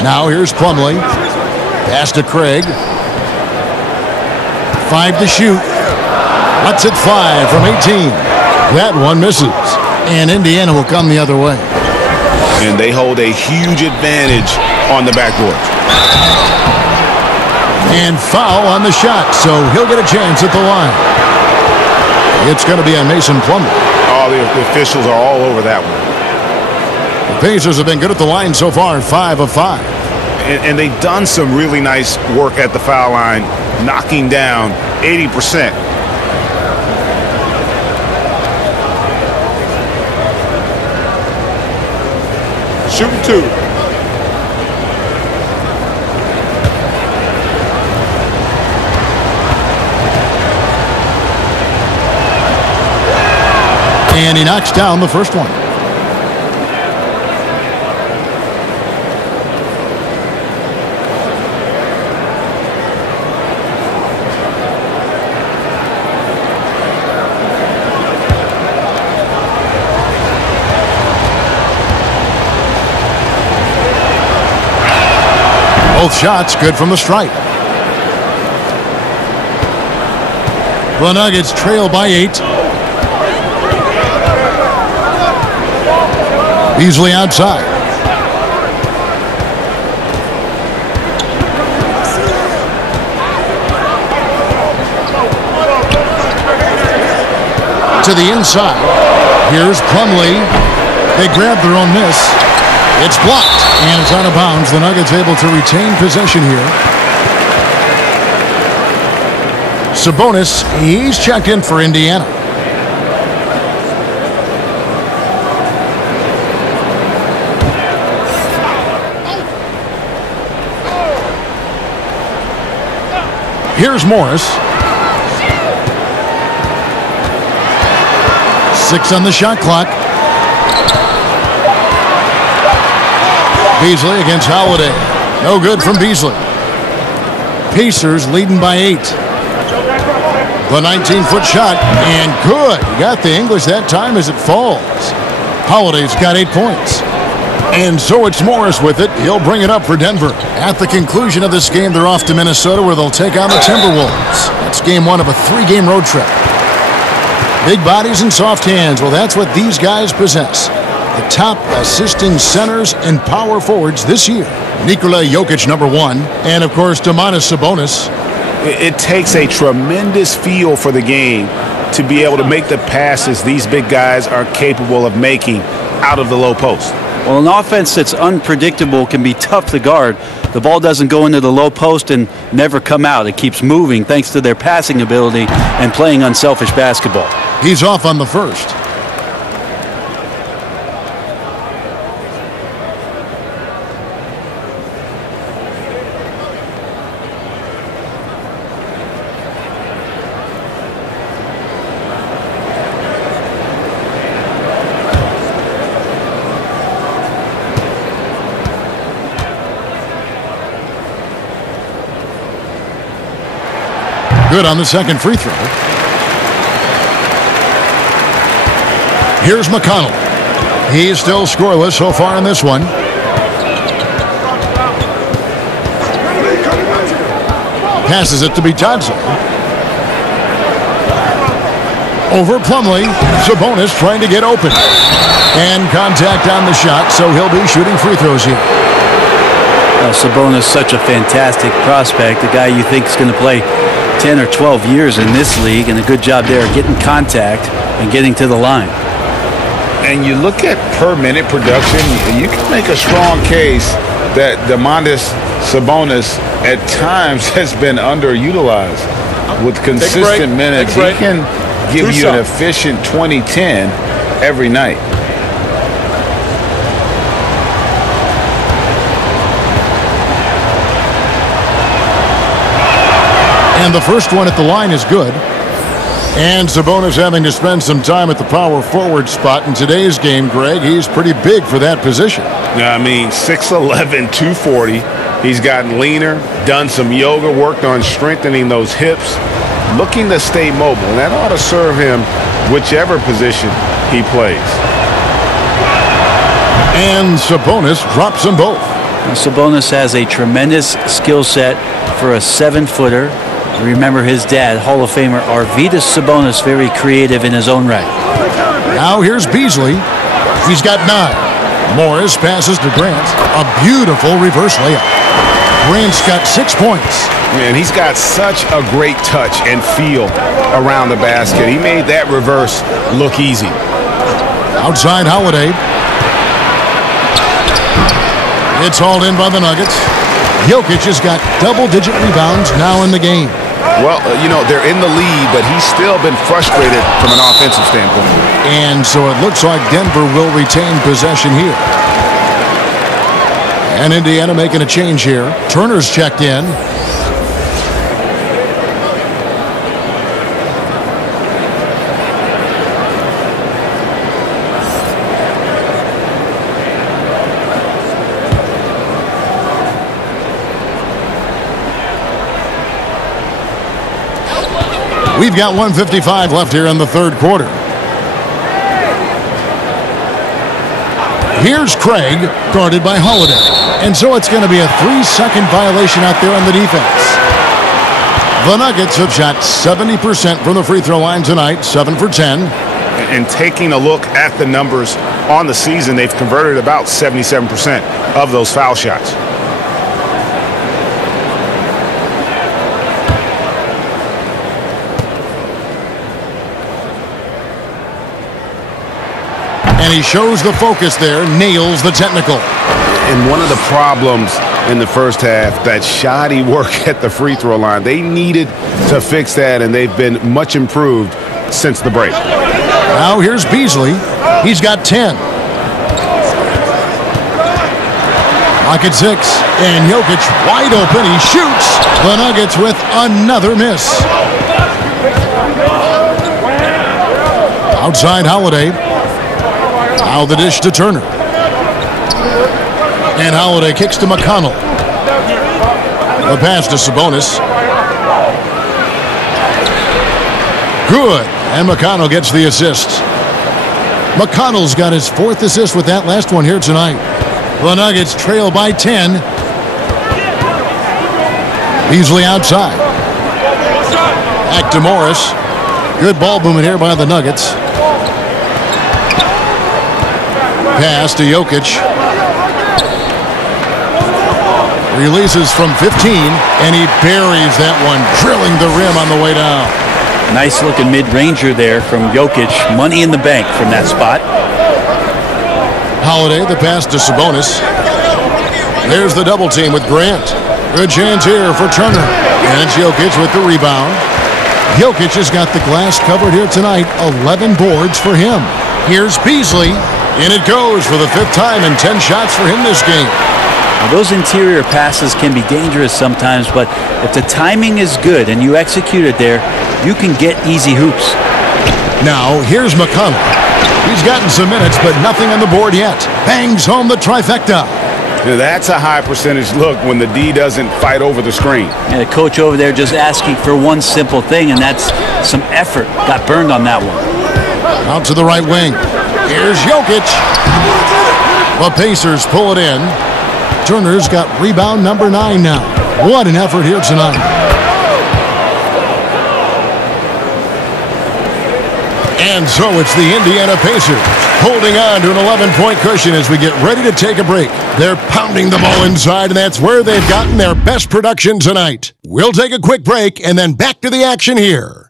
Now here's Plumlee. Pass to Craig. 5 to shoot. Lets it fly from 18. That one misses, and Indiana will come the other way. And they hold a huge advantage on the backboard. And foul on the shot, so he'll get a chance at the line. It's going to be on Mason Plumlee. Oh, the officials are all over that one. The Pacers have been good at the line so far, 5 of 5. And they've done some really nice work at the foul line, knocking down 80%. Shooting 2. And he knocks down the first one. Both shots good from the stripe. The Nuggets trail by 8. Beasley outside. To the inside. Here's Plumlee. They grab their own miss. It's blocked, and it's out of bounds. The Nuggets able to retain possession here. Sabonis, he's checked in for Indiana. Here's Morris. 6 on the shot clock. Beasley against Holiday. No good from Beasley. Pacers leading by 8. The 19-foot shot, and good. He got the English that time as it falls. Holiday's got 8 points. And so it's Morris with it. He'll bring it up for Denver. At the conclusion of this game, they're off to Minnesota where they'll take on the Timberwolves. That's game 1 of a 3-game road trip. Big bodies and soft hands. Well, that's what these guys possess. The top assisting centers and power forwards this year. Nikola Jokic, number 1. And, of course, Domantas Sabonis. It takes a tremendous feel for the game to be able to make the passes these big guys are capable of making out of the low post. Well, an offense that's unpredictable can be tough to guard. The ball doesn't go into the low post and never come out. It keeps moving thanks to their passing ability and playing unselfish basketball. He's off on the first. Good on the second free throw. Here's McConnell. He's still scoreless so far in this one. Passes it to Bitadze. Over Plumlee. Sabonis trying to get open. And contact on the shot, so he'll be shooting free throws here. Sabonis, such a fantastic prospect, a guy you think is going to play 10 or 12 years in this league, and a good job there getting contact and getting to the line. And you look at per minute production, you can make a strong case that Domantas Sabonis at times has been underutilized. With consistent minutes, he can give you an efficient 20-10 every night. And the first one at the line is good. And Sabonis having to spend some time at the power forward spot in today's game, Greg. He's pretty big for that position. I mean, 6'11", 240. He's gotten leaner, done some yoga, worked on strengthening those hips, looking to stay mobile. And that ought to serve him whichever position he plays. And Sabonis drops them both. Sabonis has a tremendous skill set for a 7-footer. Remember his dad, Hall of Famer Arvydas Sabonis, very creative in his own right. Now here's Beasley. He's got 9. Morris passes to Grant. A beautiful reverse layup. Grant's got 6 points. Man, he's got such a great touch and feel around the basket. He made that reverse look easy. Outside Holiday. It's hauled in by the Nuggets. Jokic has got double-digit rebounds now in the game. Well, you know, they're in the lead, but he's still been frustrated from an offensive standpoint. And so it looks like Denver will retain possession here. And Indiana making a change here. Turner's checked in. We've got 1:55 left here in the third quarter. Here's Craig, guarded by Holiday. And so it's going to be a 3-second violation out there on the defense. The Nuggets have shot 70% from the free throw line tonight, 7 for 10. And taking a look at the numbers on the season, they've converted about 77% of those foul shots. And he shows the focus there, nails the technical. And one of the problems in the first half, that shoddy work at the free throw line. They needed to fix that, and they've been much improved since the break. Now here's Beasley. He's got 10. Lock at 6. And Jokic wide open. He shoots. The Nuggets with another miss. Outside Holiday. Now the dish to Turner. And Holiday kicks to McConnell. The pass to Sabonis. Good. And McConnell gets the assist. McConnell's got his 4th assist with that last one here tonight. The Nuggets trail by 10. Beasley outside. Back to Morris. Good ball movement here by the Nuggets. Pass to Jokic. Releases from 15, and he buries that one, drilling the rim on the way down. Nice looking mid-ranger there from Jokic. Money in the bank from that spot. Holiday, the pass to Sabonis. There's the double team with Grant. Good chance here for Turner. And it's Jokic with the rebound. Jokic has got the glass covered here tonight. 11 boards for him. Here's Beasley. In it goes for the 5th time, and 10 shots for him this game. Now, those interior passes can be dangerous sometimes, but if the timing is good and you execute it there, you can get easy hoops. Now, here's McConnell. He's gotten some minutes, but nothing on the board yet. Bangs home the trifecta. Now, that's a high percentage look when the D doesn't fight over the screen. And the coach over there just asking for one simple thing, and that's some effort. Got burned on that one. Out to the right wing. Here's Jokic. The Pacers pull it in. Turner's got rebound number 9 now. What an effort here tonight. And so it's the Indiana Pacers holding on to an 11-point cushion as we get ready to take a break. They're pounding the ball inside, and that's where they've gotten their best production tonight. We'll take a quick break and then back to the action here.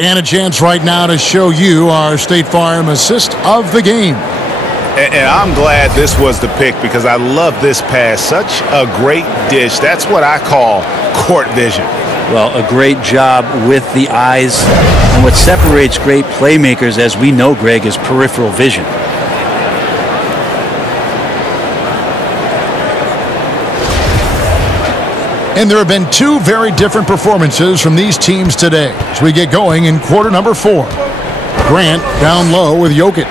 And a chance right now to show you our State Farm assist of the game. And I'm glad this was the pick because I love this pass. Such a great dish. That's what I call court vision. Well, a great job with the eyes. And what separates great playmakers, as we know, Greg, is peripheral vision. And there have been 2 very different performances from these teams today as we get going in quarter number 4. Grant down low with Jokic.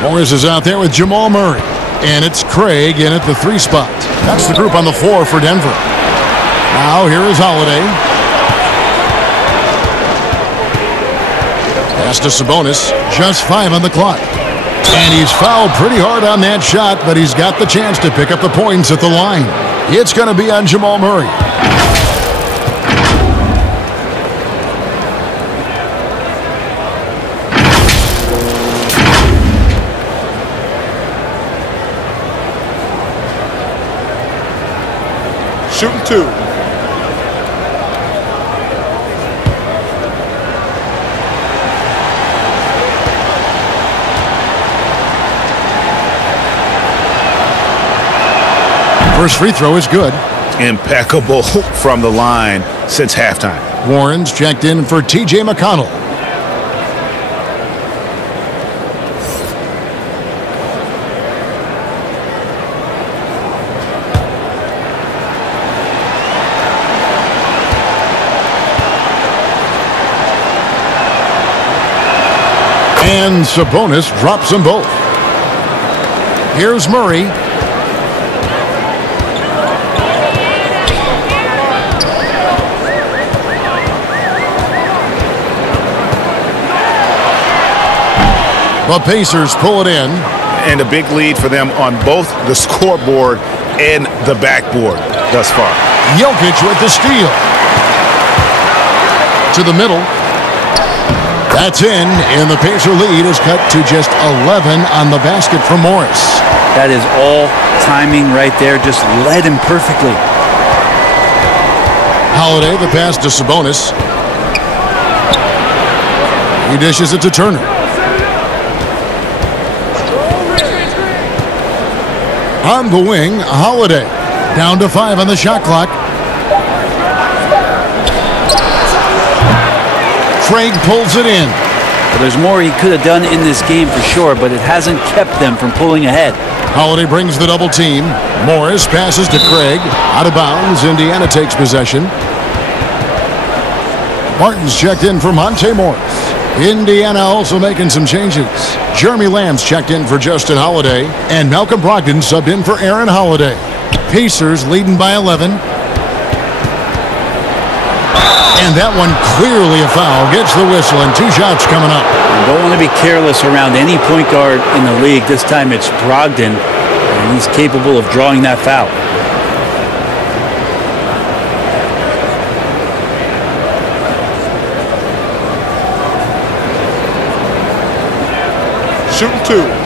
Morris is out there with Jamal Murray. And it's Craig in at the 3 spot. That's the group on the floor for Denver. Now here is Holiday. Pass to Sabonis. Just 5 on the clock. And he's fouled pretty hard on that shot, but he's got the chance to pick up the points at the line. It's going to be on Jamal Murray. Shooting 2. First free throw is good. Impeccable from the line since halftime. Warren's checked in for T.J. McConnell. And Sabonis drops them both. Here's Murray. The Pacers pull it in. And a big lead for them on both the scoreboard and the backboard thus far. Jokic with the steal. To the middle. That's in, and the Pacer lead is cut to just 11 on the basket for Morris. That is all timing right there. Just led him perfectly. Holiday, the pass to Sabonis. He dishes it to Turner. On the wing, Holiday. Down to 5 on the shot clock. Craig pulls it in. Well, there's more he could have done in this game for sure, but it hasn't kept them from pulling ahead. Holiday brings the double team. Morris passes to Craig. Out of bounds. Indiana takes possession. Martin's checked in for Monte Morris. Indiana also making some changes. Jeremy Lamb's checked in for Justin Holiday. And Malcolm Brogdon subbed in for Aaron Holiday. Pacers leading by 11. And that one clearly a foul. Gets the whistle and 2 shots coming up. You don't want to be careless around any point guard in the league. This time it's Brogdon, and he's capable of drawing that foul. Shooting 2.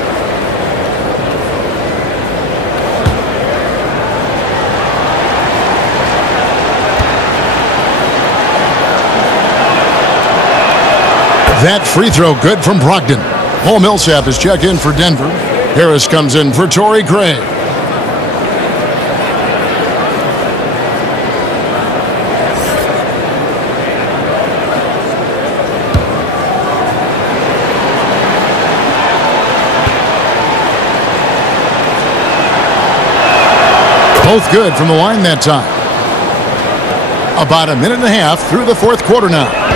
That free throw good from Brogdon. Paul Millsap is checked in for Denver. Harris comes in for Torrey Craig. Both good from the line that time. About a minute and a half through the 4th quarter now.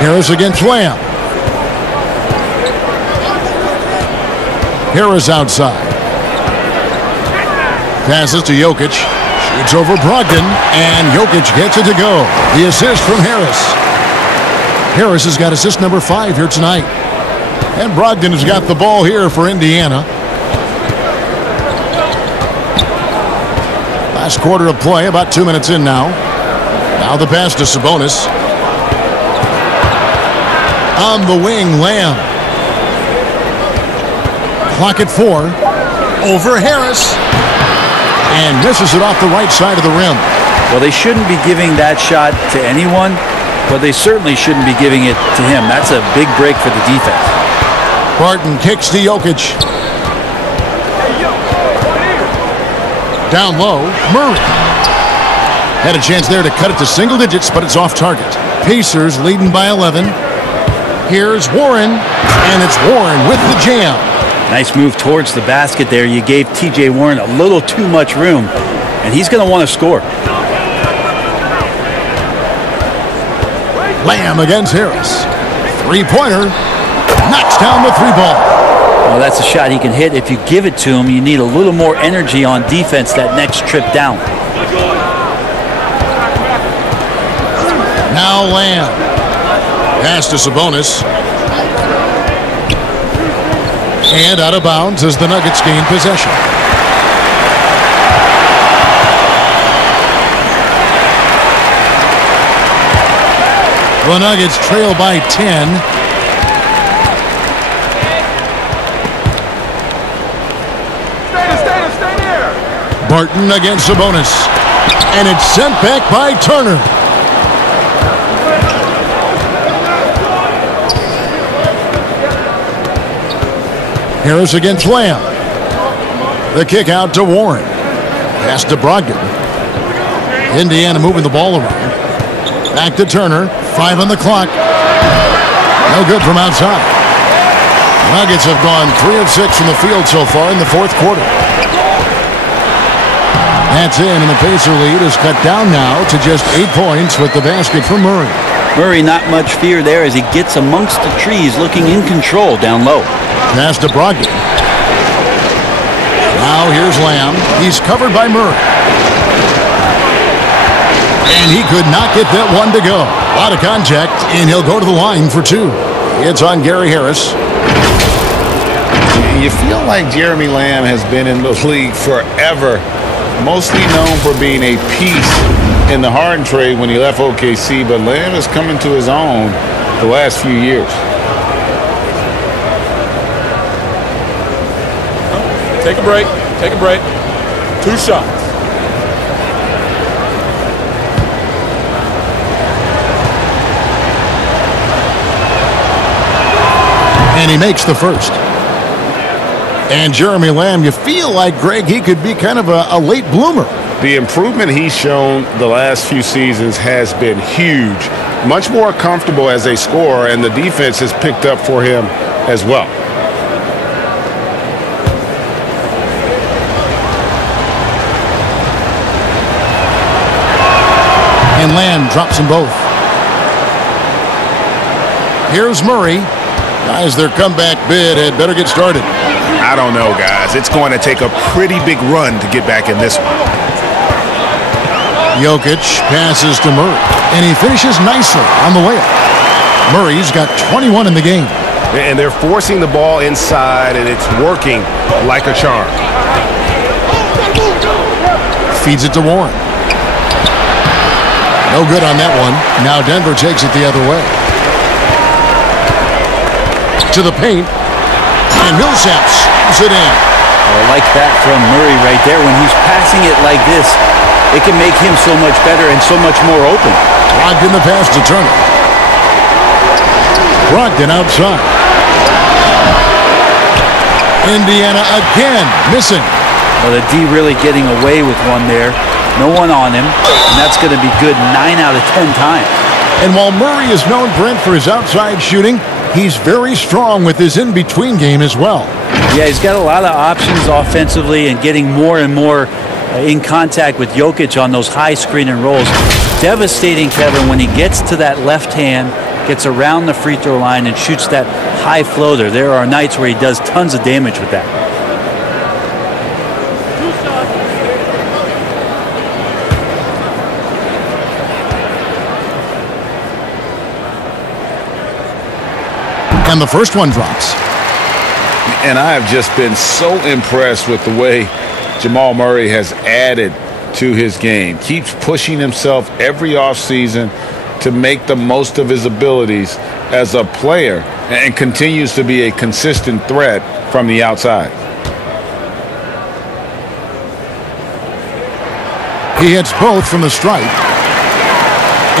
Harris against Lamb. Harris outside. Passes to Jokic. Shoots over Brogdon, and Jokic gets it to go. The assist from Harris. Harris has got assist number 5 here tonight. And Brogdon has got the ball here for Indiana. Last quarter of play, about 2 minutes in now. Now the pass to Sabonis. On the wing, Lamb. Clock at 4. Over Harris. And misses it off the right side of the rim. Well, they shouldn't be giving that shot to anyone, but they certainly shouldn't be giving it to him. That's a big break for the defense. Barton kicks to Jokic. Down low, Murray. Had a chance there to cut it to single digits, but it's off target. Pacers leading by 11. Here's Warren, and it's Warren with the jam. Nice move towards the basket there. You gave T.J. Warren a little too much room, and he's going to want to score. Lamb against Harris. Three-pointer. Knocks down the three ball. Well, that's a shot he can hit. If you give it to him, you need a little more energy on defense that next trip down. Now Lamb. Pass to Sabonis. And out of bounds as the Nuggets gain possession. The Nuggets trail by 10. Stay there. Barton against Sabonis. And it's sent back by Turner. Harris against Lamb. The kick out to Warren. Pass to Brogdon. Indiana moving the ball around. Back to Turner. 5 on the clock. No good from outside. Nuggets have gone 3 of 6 from the field so far in the fourth quarter. That's in, and the Pacer lead is cut down now to just 8 points with the basket from Murray. Murray, not much fear there as he gets amongst the trees, looking in control down low. Pass to Brogdon. Now here's Lamb. He's covered by Murray. And he could not get that one to go. A lot of contact, and he'll go to the line for 2. It's on Gary Harris. You feel like Jeremy Lamb has been in the league forever, mostly known for being a piece in the Harden trade when he left OKC, but Lamb is coming to his own the last few years. Take a break. Take a break. 2 shots. And he makes the first. And Jeremy Lamb, you feel like, Greg, he could be kind of a late bloomer. The improvement he's shown the last few seasons has been huge. Much more comfortable as a scorer, and the defense has picked up for him as well. And Lamb drops them both. Here's Murray. Guys, their comeback bid had better get started. I don't know, guys. It's going to take a pretty big run to get back in this one. Jokic passes to Murray, and he finishes nicely on the layup. Murray's got 21 in the game. And they're forcing the ball inside, and it's working like a charm. Feeds it to Warren. No good on that one. Now Denver takes it the other way. To the paint, and Millsap slams it in. I like that from Murray right there. When he's passing it like this, it can make him so much better and so much more open. Brogdon the pass to Turner. Brogdon outside. Indiana again missing. Well, the D really getting away with one there. No one on him, and that's going to be good 9 out of 10 times. And while Murray is known, Brent, for his outside shooting, he's very strong with his in-between game as well. Yeah, he's got a lot of options offensively and getting more and more in contact with Jokic on those high screen and rolls. Devastating, Kevin, when he gets to that left hand, gets around the free throw line and shoots that high floater. There are nights where he does tons of damage with that. And the first one drops. And I have just been so impressed with the way Jamal Murray has added to his game. Keeps pushing himself every offseason to make the most of his abilities as a player and continues to be a consistent threat from the outside. He hits both from the stripe.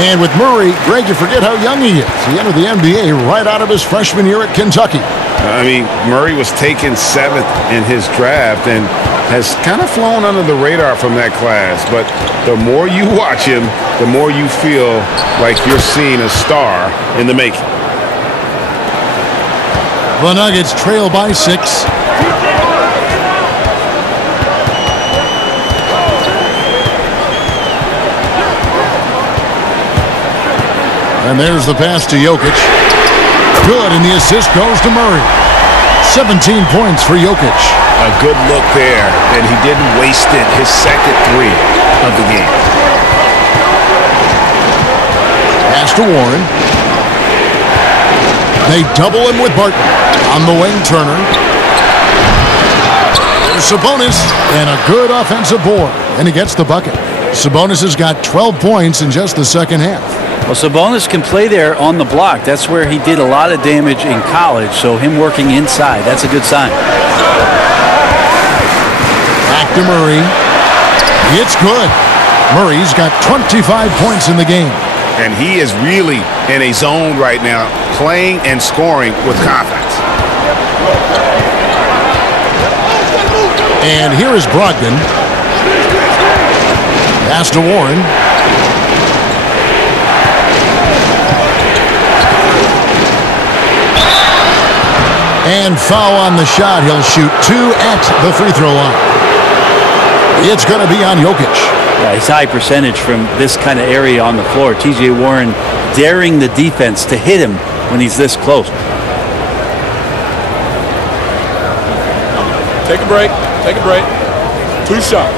And with Murray, Greg, you forget how young he is. He entered the NBA right out of his freshman year at Kentucky. I mean, Murray was taken 7th in his draft and has kind of flown under the radar from that class. But the more you watch him, the more you feel like you're seeing a star in the making. The Nuggets trail by 6. And there's the pass to Jokic. Good, and the assist goes to Murray. 17 points for Jokic. A good look there, and he didn't waste it. His second three of the game. Pass to Warren. They double him with Barton. On the wing, Turner. There's Sabonis, and a good offensive board, and he gets the bucket. Sabonis has got 12 points in just the second half. Well, Sabonis can play there on the block. That's where he did a lot of damage in college, so him working inside, that's a good sign. Back to Murray. It's good. Murray's got 25 points in the game. And he is really in a zone right now, playing and scoring with confidence. And here is Brogdon. Pass to Warren. And foul on the shot. He'll shoot 2 at the free throw line. It's going to be on Jokic. Yeah, he's high percentage from this kind of area on the floor. T.J. Warren daring the defense to hit him when he's this close. Take a break. Take a break. 2 shots.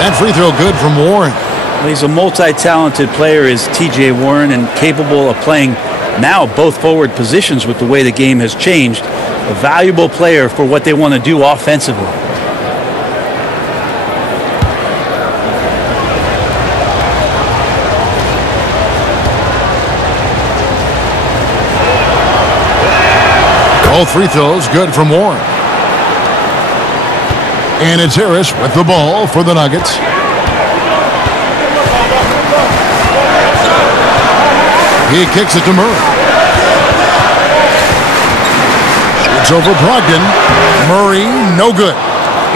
That free throw good from Warren. Well, he's a multi-talented player, is T.J. Warren, and capable of playing now both forward positions with the way the game has changed. A valuable player for what they want to do offensively. Both free throws good from Warren. And it's Harris with the ball for the Nuggets. He kicks it to Murray. It's over Brogdon. Murray, no good.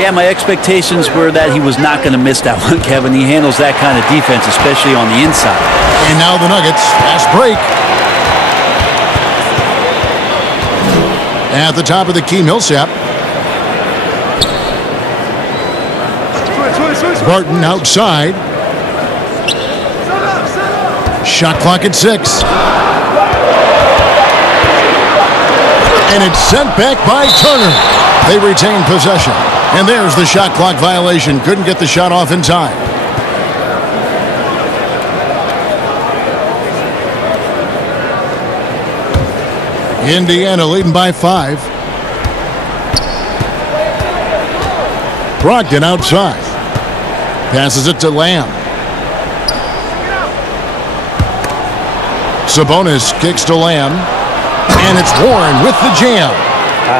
Yeah, my expectations were that he was not going to miss that one, Kevin. He handles that kind of defense, especially on the inside. And now the Nuggets, fast break. At the top of the key, Millsap. Barton outside. Shot clock at 6. And it's sent back by Turner. They retain possession. And there's the shot clock violation. Couldn't get the shot off in time. Indiana leading by 5. Brogdon outside. Passes it to Lamb. Sabonis kicks to Lamb. And it's Warren with the jam.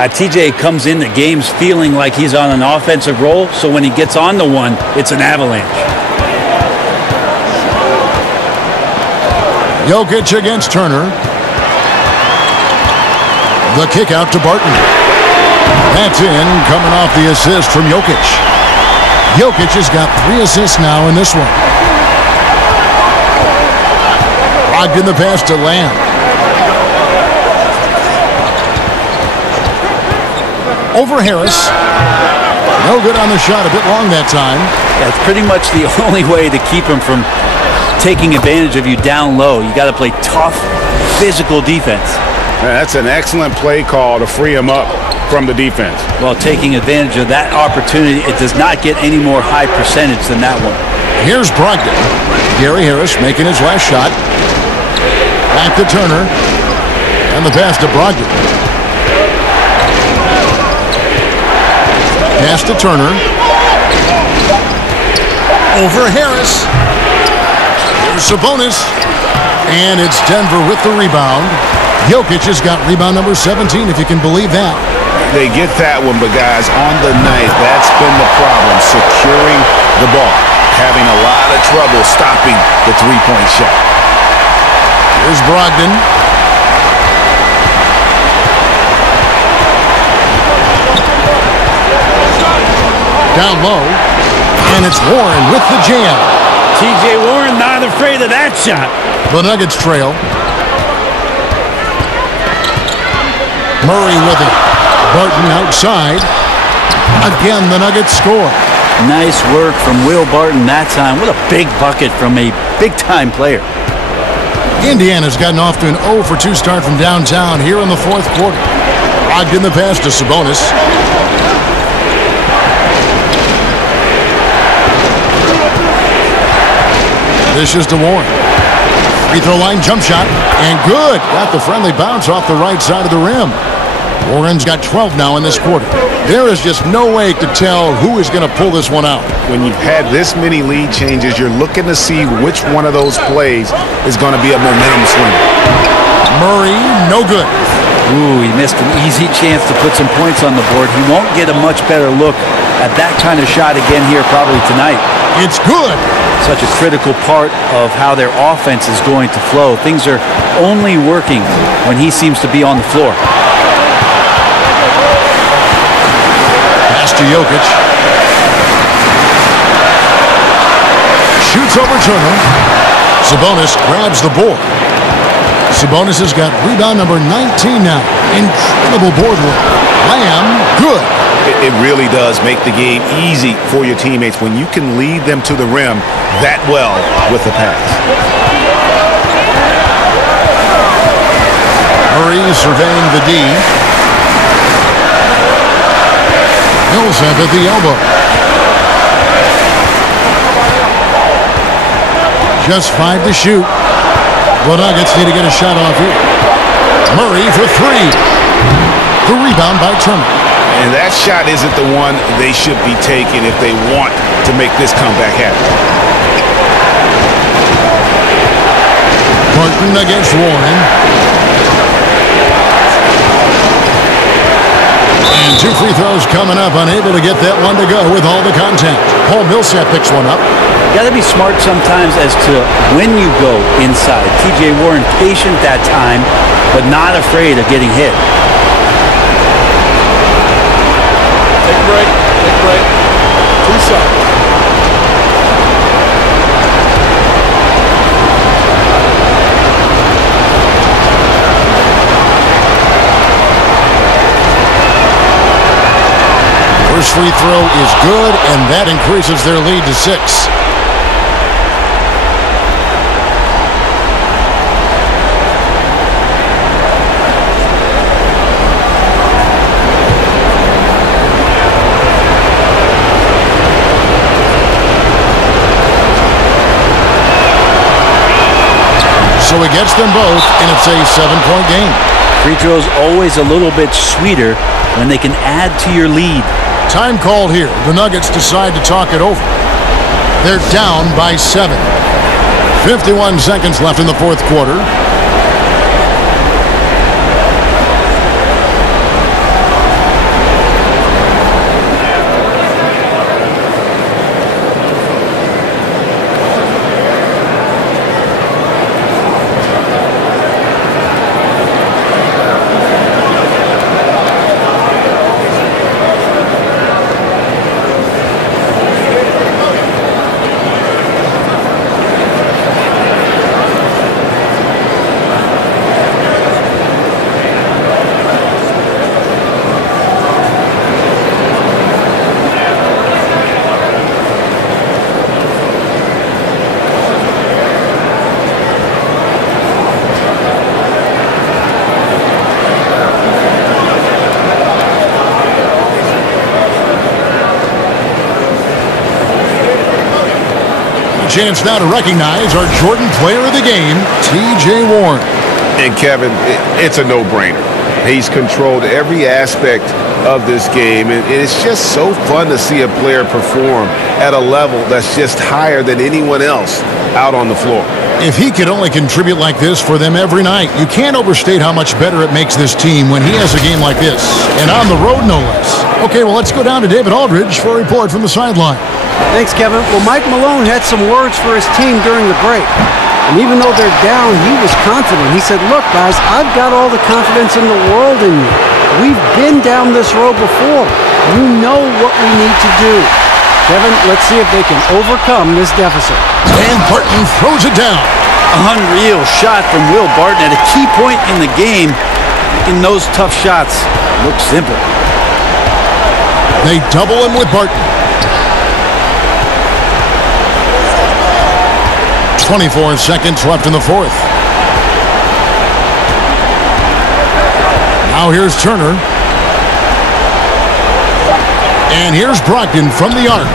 TJ comes into games feeling like he's on an offensive roll, so when he gets on the one, it's an avalanche. Jokic against Turner. The kick out to Barton. That's in, coming off the assist from Jokic. Jokic has got 3 assists now in this one. Brogdon the pass to Lamb. Over Harris. No good on the shot, a bit long that time. That's pretty much the only way to keep him from taking advantage of you down low. You got to play tough, physical defense. That's an excellent play call to free him up from the defense. Well, taking advantage of that opportunity, it does not get any more high percentage than that one. Here's Brogdon. Gary Harris making his last shot. Back to Turner. And the pass to Brogdon. Pass to Turner. Over Harris. Here's Sabonis. And it's Denver with the rebound. Jokic has got rebound number 17, if you can believe that. They get that one, but guys, on the night, that's been the problem, securing the ball, having a lot of trouble stopping the three-point shot. Here's Brogdon. Down low, and it's Warren with the jam. T.J. Warren not afraid of that shot. The Nuggets trail. Murray with it. Barton outside. Again, the Nuggets score. Nice work from Will Barton that time. What a big bucket from a big-time player. Indiana's gotten off to an 0 for 2 start from downtown here in the fourth quarter. Logged in the pass to Sabonis. This is to Warren. Free throw line jump shot. And good. Got the friendly bounce off the right side of the rim. Warren's got 12 now in this quarter. There is just no way to tell who is going to pull this one out. When you've had this many lead changes, you're looking to see which one of those plays is going to be a momentum swinger. Murray, no good. Ooh, he missed an easy chance to put some points on the board. He won't get a much better look at that kind of shot again here probably tonight. It's good. Such a critical part of how their offense is going to flow. Things are only working when he seems to be on the floor. To Jokic. Shoots over Turner. Sabonis grabs the board. Sabonis has got rebound number 19 now. Incredible board work. Lamb, good. It really does make the game easy for your teammates when you can lead them to the rim that well with the pass. Murray surveying the D. Millsap at the elbow. Just 5 to shoot. The Nuggets need to get a shot off here. Murray for 3. The rebound by Turner. And that shot isn't the one they should be taking if they want to make this comeback happen. Barton against Warren. And 2 free throws coming up, unable to get that one to go with all the contact. Paul Millsap picks one up. You got to be smart sometimes as to when you go inside. TJ Warren patient that time, but not afraid of getting hit. Take a break. Take a break. 2 shots. First free throw is good, and that increases their lead to 6. So he gets them both, and it's a 7-point game. Free throws always a little bit sweeter when they can add to your lead. Time called here. The Nuggets decide to talk it over. They're down by 7. 51 seconds left in the fourth quarter. Chance now to recognize our Jordan player of the game, T.J. Warren. And Kevin, it's a no-brainer. He's controlled every aspect of this game, and it's just so fun to see a player perform at a level that's just higher than anyone else out on the floor. If he could only contribute like this for them every night, you can't overstate how much better it makes this team when he has a game like this, and on the road no less. Okay, well, let's go down to David Aldridge for a report from the sideline. Thanks, Kevin. Well, Mike Malone had some words for his team during the break. And even though they're down, he was confident. He said, look, guys, I've got all the confidence in the world in me. We've been down this road before. You know what we need to do. Kevin, let's see if they can overcome this deficit. And Barton throws it down. Unreal shot from Will Barton at a key point in the game. Making those tough shots look simple. They double him with Barton. 24 seconds left in the fourth. Now here's Turner. And here's Brogdon from the arc.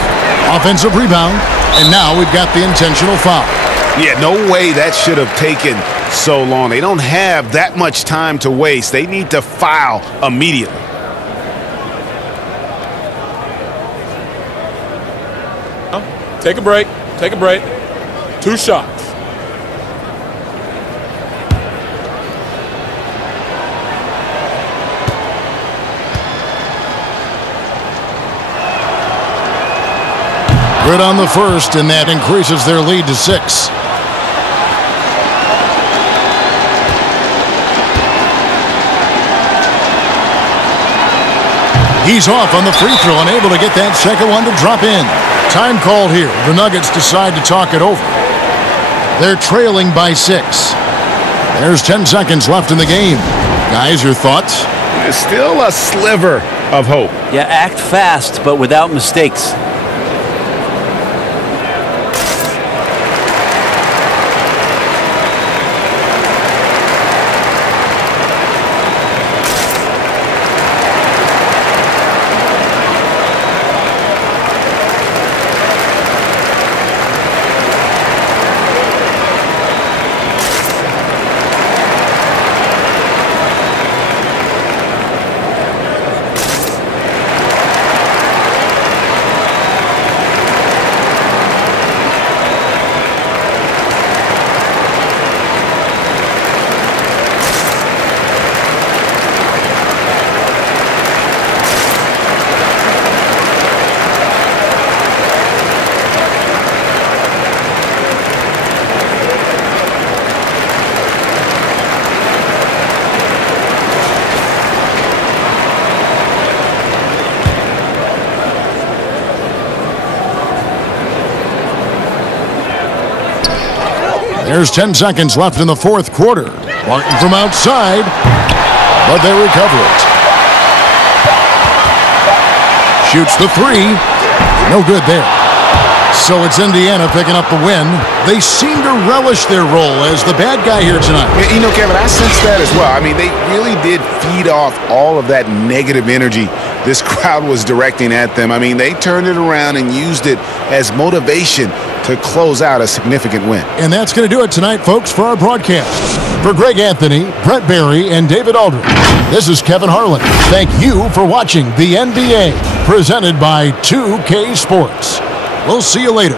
Offensive rebound. And now we've got the intentional foul. Yeah, no way that should have taken so long. They don't have that much time to waste. They need to foul immediately. Take a break. Take a break. 2 shots. Good on the first, and that increases their lead to 6. He's off on the free throw and able to get that second one to drop in. Time called here. The Nuggets decide to talk it over. They're trailing by 6. There's 10 seconds left in the game. Guys, your thoughts? There's still a sliver of hope. Yeah, act fast, but without mistakes. There's 10 seconds left in the fourth quarter. Martin from outside, but they recover it. Shoots the three. No good there. So it's Indiana picking up the win. They seem to relish their role as the bad guy here tonight. You know, Kevin, I sense that as well. I mean, they really did feed off all of that negative energy this crowd was directing at them. I mean, they turned it around and used it as motivation to close out a significant win. And that's going to do it tonight, folks, for our broadcast. For Greg Anthony, Brett Barry, and David Aldridge, this is Kevin Harlan. Thank you for watching the NBA, presented by 2K Sports. We'll see you later.